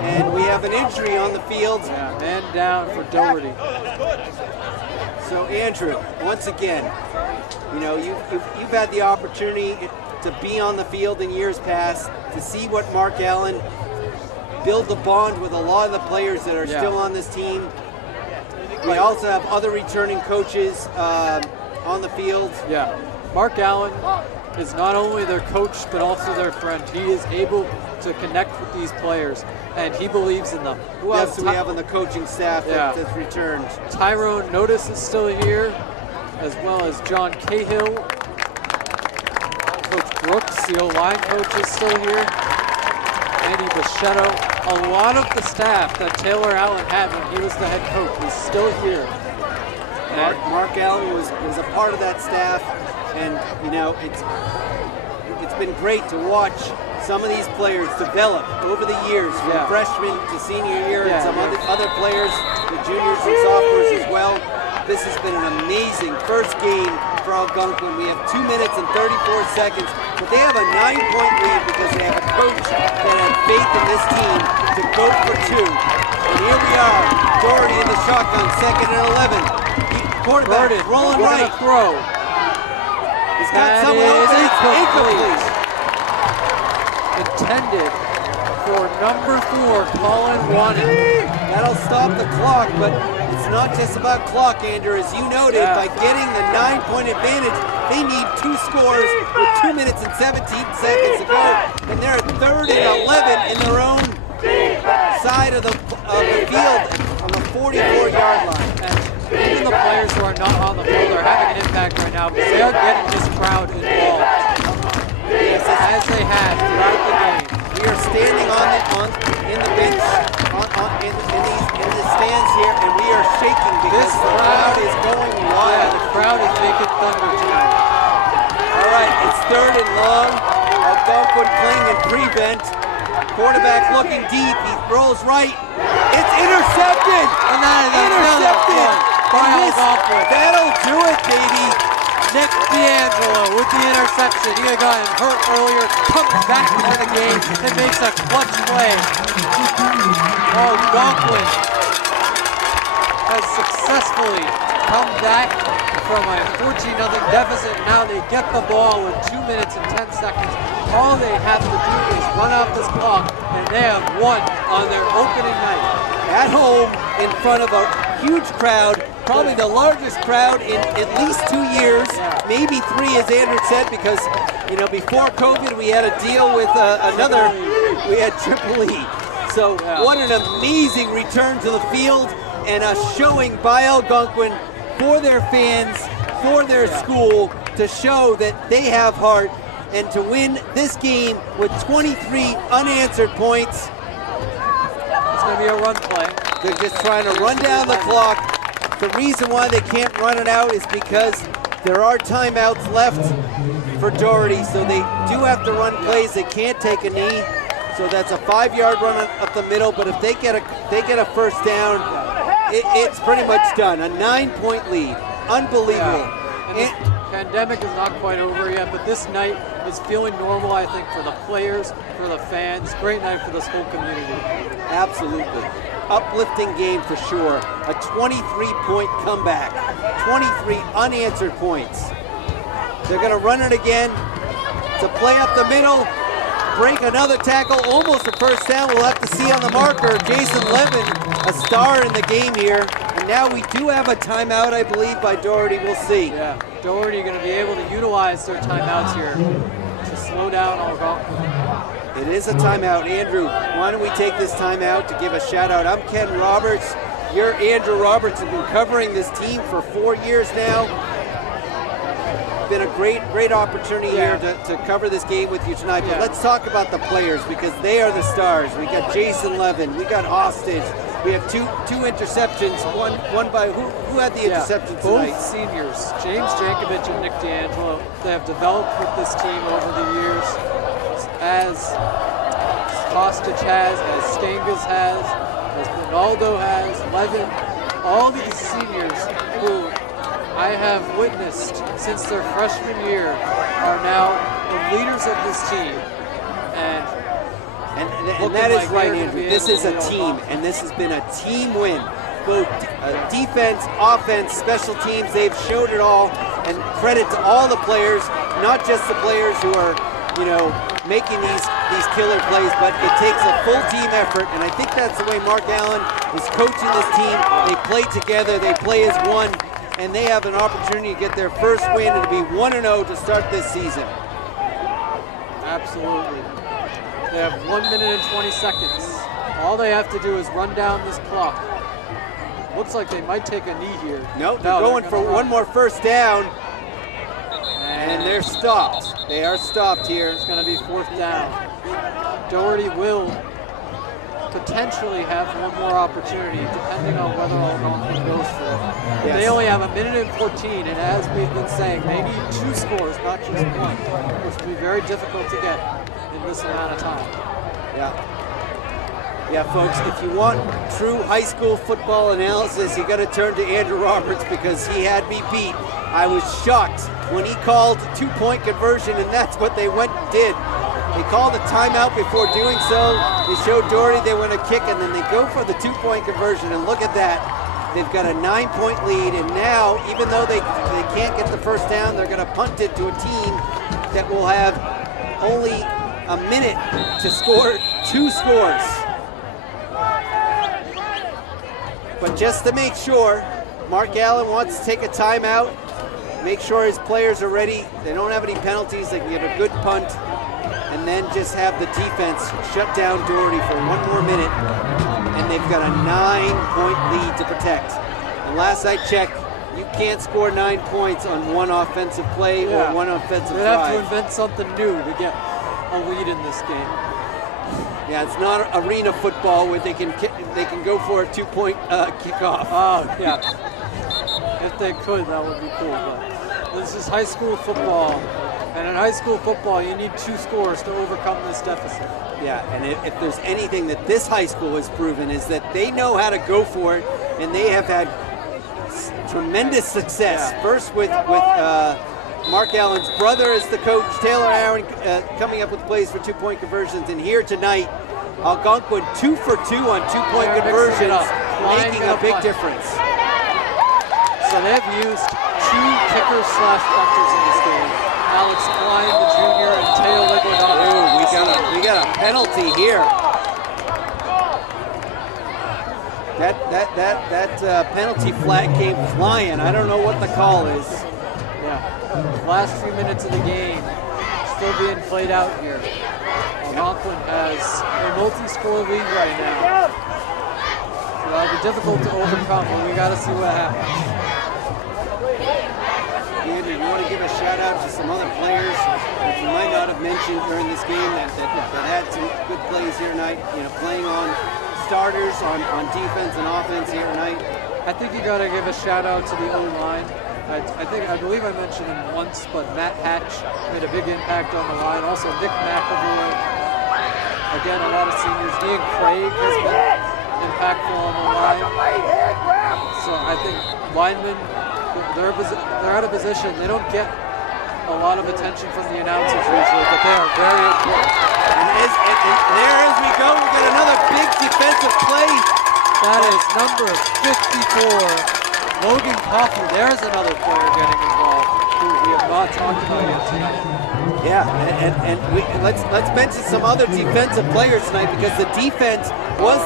and we have an injury on the field. Yeah, man down for Doherty. So Andrew, once again, you know, you've had the opportunity to be on the field in years past, to see what Mark Allen build the bond with a lot of the players that are still on this team. We also have other returning coaches on the field. Yeah, Mark Allen is not only their coach, but also their friend. He is able to connect with these players, and he believes in them. Who else do we have on the coaching staff that's returned? Tyrone Notice is still here, as well as John Cahill. Coach Brooks, the O-line coach, is still here. Andy Bichetto. A lot of the staff that Taylor Allen had when he was the head coach is still here. Mark Allen was a part of that staff, and you know, it's been great to watch some of these players develop over the years, from freshman to senior year, and some other players, the juniors and sophomores as well. This has been an amazing first game for Algonquin. We have 2 minutes and 34 seconds, but they have a 9-point lead because they have a coach that had faith in this team to go for 2. And here we are, Doherty in the shotgun, 2nd and 11. Quarterback rolling right. Throw. He's got someone open. It's incomplete. Intended for number 4, Colin Wanning. That'll stop the clock, but it's not just about clock, Andrew. As you noted, by getting the 9-point advantage, they need 2 scores with 2 minutes and 17 seconds to go. And they're 3rd and 11 in their own side of the field on the 44-yard line. And even the players who are not on the field are having an impact right now because they are getting this crowd involved. Yes, as they have throughout the game. We are standing in the bench, in the stands here, and we are shaking because the crowd is going wild. Yeah, the crowd is making thunder tonight. All right, it's 3rd and long. Algonquin playing in prevent. Quarterback looking deep. He throws right. It's intercepted. And that is intercepted by Algonquin. That'll do it, baby. Nick D'Angelo with the interception. He had gotten hurt earlier, comes back into the game and makes a clutch play. Algonquin has successfully come back from a 14-0 deficit. Now they get the ball with 2 minutes and 10 seconds. All they have to do is run out this clock, and they have won on their opening night. At home, in front of a huge crowd, probably the largest crowd in at least 2 years, maybe 3, as Andrew said, because you know before COVID we had a deal with we had Triple E. So what an amazing return to the field and a showing by Algonquin for their fans, for their school, to show that they have heart and to win this game with 23 unanswered points. It's going to be a run play. They're just trying to run down the clock. The reason why they can't run it out is because there are timeouts left for Doherty, so they do have to run plays. They can't take a knee, so that's a 5-yard run up the middle. But if they get a first down, it's pretty much done. A 9-point lead, unbelievable. And the pandemic is not quite over yet, but this night is feeling normal, I think, for the players, for the fans. Great night for this whole community. Absolutely. Uplifting game for sure. A 23-point comeback. 23 unanswered points. They're going to run it again to play up the middle. Break another tackle, almost a first down. We'll have to see on the marker. Jason Levin, a star in the game here. And now we do have a timeout, I believe, by Doherty. We'll see. Yeah, Doherty going to be able to utilize their timeouts here to slow down Algonquin. It is a timeout. Andrew, why don't we take this timeout to give a shout out. I'm Ken Roberts. You're Andrew Roberts. Have been covering this team for 4 years now. Been a great opportunity here to cover this game with you tonight. But let's talk about the players because they are the stars. We got Jason Levin. We got Hostage. We have two interceptions. One by who had the interception tonight? Both seniors, James Jankovic and Nick D'Angelo. They have developed with this team over the years, as Hostage has, as Stangas has, as Ronaldo has, Levin. All these seniors who I have witnessed since their freshman year are now the leaders of this team. And And that is right, Andrew. This is a team, and this has been a team win. Both defense, offense, special teams, they've showed it all. And credit to all the players, not just the players who are, making these killer plays, but it takes a full team effort. And I think that's the way Mark Allen is coaching this team. They play together, they play as one, and they have an opportunity to get their first win and to be 1-0 to start this season. Absolutely. They have 1 minute and 20 seconds. All they have to do is run down this clock. Looks like they might take a knee here. No, they're going for one more first down, and they're stopped. They are stopped here. It's going to be 4th down. Doherty will potentially have one more opportunity, depending on whether Algonquin goes for it. Yes. They only have 1 minute and 14, and as we've been saying, they need 2 scores, not just one, which will be very difficult to get in this amount of time. Yeah, folks, if you want true high school football analysis, you got to turn to Andrew Roberts because he had me beat. I was shocked when he called 2-point conversion, and that's what they went and did. They called a timeout before doing so. They showed Doherty they want to kick, and then they go for the 2-point conversion, and look at that. They've got a 9-point lead, and now, even though they can't get the first down, they're going to punt it to a team that will have only a minute to score 2 scores. But just to make sure, Mark Allen wants to take a timeout, make sure his players are ready. They don't have any penalties. They can get a good punt, and then just have the defense shut down Doherty for 1 more minute, and they've got a 9-point lead to protect. And last I checked, you can't score 9 points on one offensive play or one offensive drive. They have to invent something new to get a lead in this game. Yeah, it's not arena football where they can go for a 2-point kickoff. Oh, yeah. If they could, that would be cool. But this is high school football, and in high school football, you need 2 scores to overcome this deficit. Yeah, and if there's anything that this high school has proven is that they know how to go for it, and they have had tremendous success. Yeah. First with Mark Allen's brother as the coach, Taylor Aaron, coming up with plays for 2-point conversions. And here tonight, Algonquin 2 for 2 on 2-point conversions, making a big difference. So they've used 2 kickers/punters in this game. Alex Klein, the junior, and Teo Liguadon. Ooh, we got a penalty here. That penalty flag came flying. I don't know what the call is. Last few minutes of the game still being played out here. Algonquin has a multi-score lead right now. So that'll be difficult to overcome, but we got to see what happens. Andrew, you want to give a shout out to some other players that you might not have mentioned during this game that had some good plays here tonight, playing on starters on defense and offense here tonight? I think you got to give a shout out to the O-line. I believe I mentioned him once, but Matt Hatch made a big impact on the line. Also, Nick McAvoy. Again, a lot of seniors. Ian Craig has been impactful on the line. So I think linemen, they're out of position. They don't get a lot of attention from the announcers usually, but they are very important. And there as we go, we got another big defensive play. That is number 54. Logan Coffey, there's another player getting involved who we have not talked about yet tonight. Yeah, and let's mention some other defensive players tonight because the defense was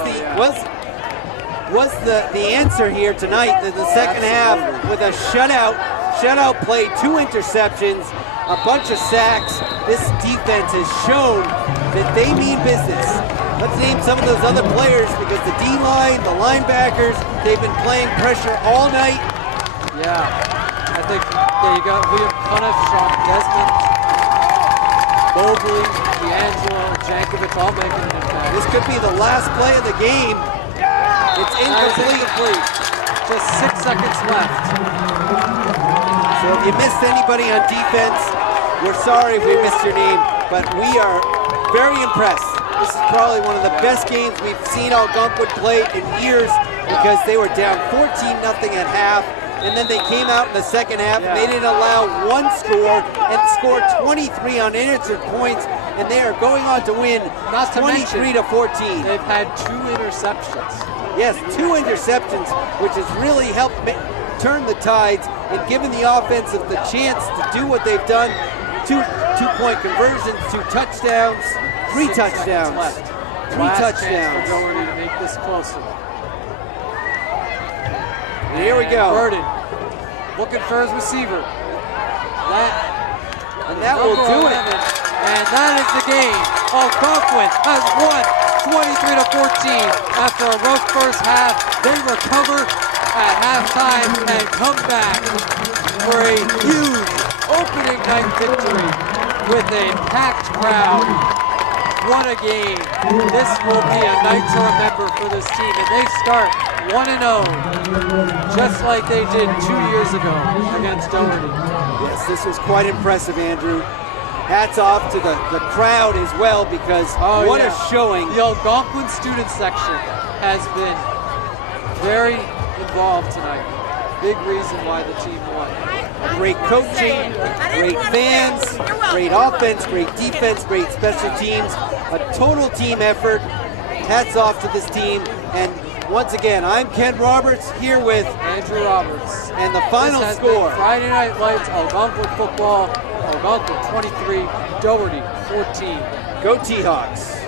the answer here tonight in the second half with a shutout play, 2 interceptions, a bunch of sacks. This defense has shown that they mean business. Let's name some of those other players because the D-line, the linebackers, they've been playing pressure all night. Yeah, I think you got William Cuniff, Sean Desmond, Mobley, D'Angelo, Jankovic all making an impact. This could be the last play of the game. It's incomplete. Just 6 seconds left. So if you missed anybody on defense, we're sorry if we missed your name, but we are very impressed. This is probably one of the best games we've seen Algonquin play in years because they were down 14-0 at half, and then they came out in the second half. And they didn't allow one score and scored 23 unanswered points, and they are going on to win 23 to 14. They've had 2 interceptions. Yes, 2 interceptions, which has really helped turn the tides and given the offense the chance to do what they've done. Two-point conversions, 2 touchdowns, 3 touchdowns. Left. 3 Last touchdowns. chance for Doherty to make this closer. And here we go. Burden looking for his receiver. That will do it. And that is the game. Algonquin has won 23 to 14 after a rough first half. They recover at halftime and come back for a huge opening night victory with a packed crowd. What a game. This will be a night to remember for this team, and they start 1-0, just like they did 2 years ago against Doherty. Yes, this was quite impressive, Andrew. Hats off to the crowd as well, because what a showing. The Algonquin student section has been very involved tonight. Big reason why the team won. Great coaching, great fans, great offense, great defense, great special teams, a total team effort. Hats off to this team. And once again, I'm Ken Roberts here with Andrew Roberts. And the final this has score. Been Friday Night Lights, Algonquin football, Algonquin 23, Doherty 14. Go T-Hawks.